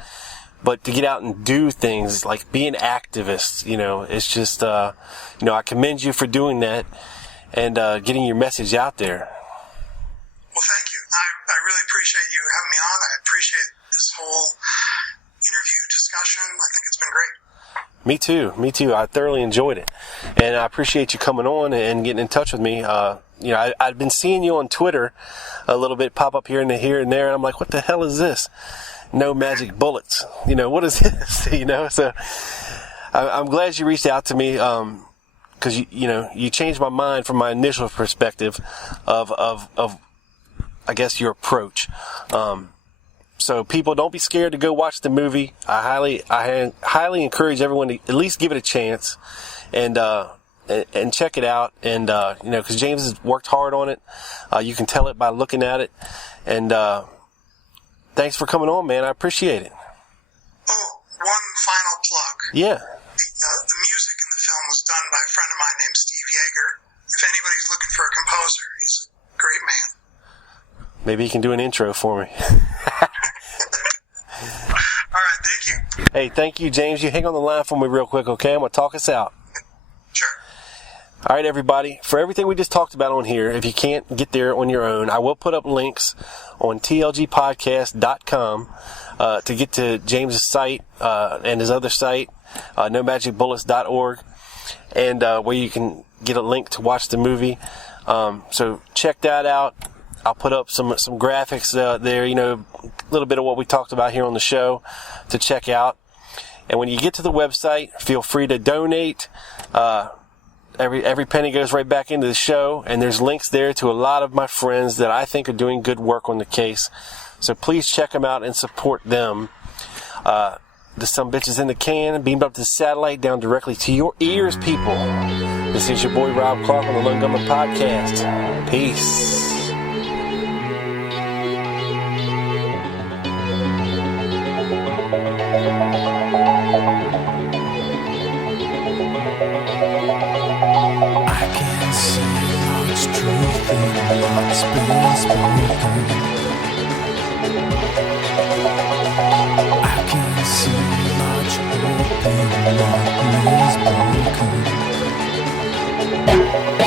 but to get out and do things like be an activist, it's just, I commend you for doing that and getting your message out there. Well, thank you. I really appreciate you having me on. I appreciate this whole interview discussion. I think it's been great. Me too. I thoroughly enjoyed it. And I appreciate you coming on and getting in touch with me. I've been seeing you on Twitter a little bit pop up here and there, and I'm like, what the hell is this? No Magic Bullets. What is this? So I'm glad you reached out to me, because you changed my mind from my initial perspective of I guess your approach. So people, don't be scared to go watch the movie. I highly encourage everyone to at least give it a chance and check it out. And, cause James has worked hard on it. You can tell it by looking at it. And, thanks for coming on, man. I appreciate it. Oh, one final plug. Yeah. The music in the film was done by a friend of mine named Steve Yeager. If anybody's looking for a composer, he's a great man. Maybe you can do an intro for me. All right, thank you. Hey, thank you, James. You hang on the line for me real quick, okay? I'm going to talk us out. Sure. All right, everybody. For everything we just talked about on here, if you can't get there on your own, I will put up links on tlgpodcast.com to get to James's site and his other site, nomagicbullets.org, and where you can get a link to watch the movie. So check that out. I'll put up some graphics there, a little bit of what we talked about here on the show to check out. And when you get to the website, feel free to donate. Every penny goes right back into the show, and there's links there to a lot of my friends that I think are doing good work on the case. So please check them out and support them. The sumbitch is in the can, beamed up to the satellite, down directly to your ears, people. This is your boy Rob Clark on the Lone Gunman Podcast. Peace. Truth in what's been spoken. I can see much hope in what is broken.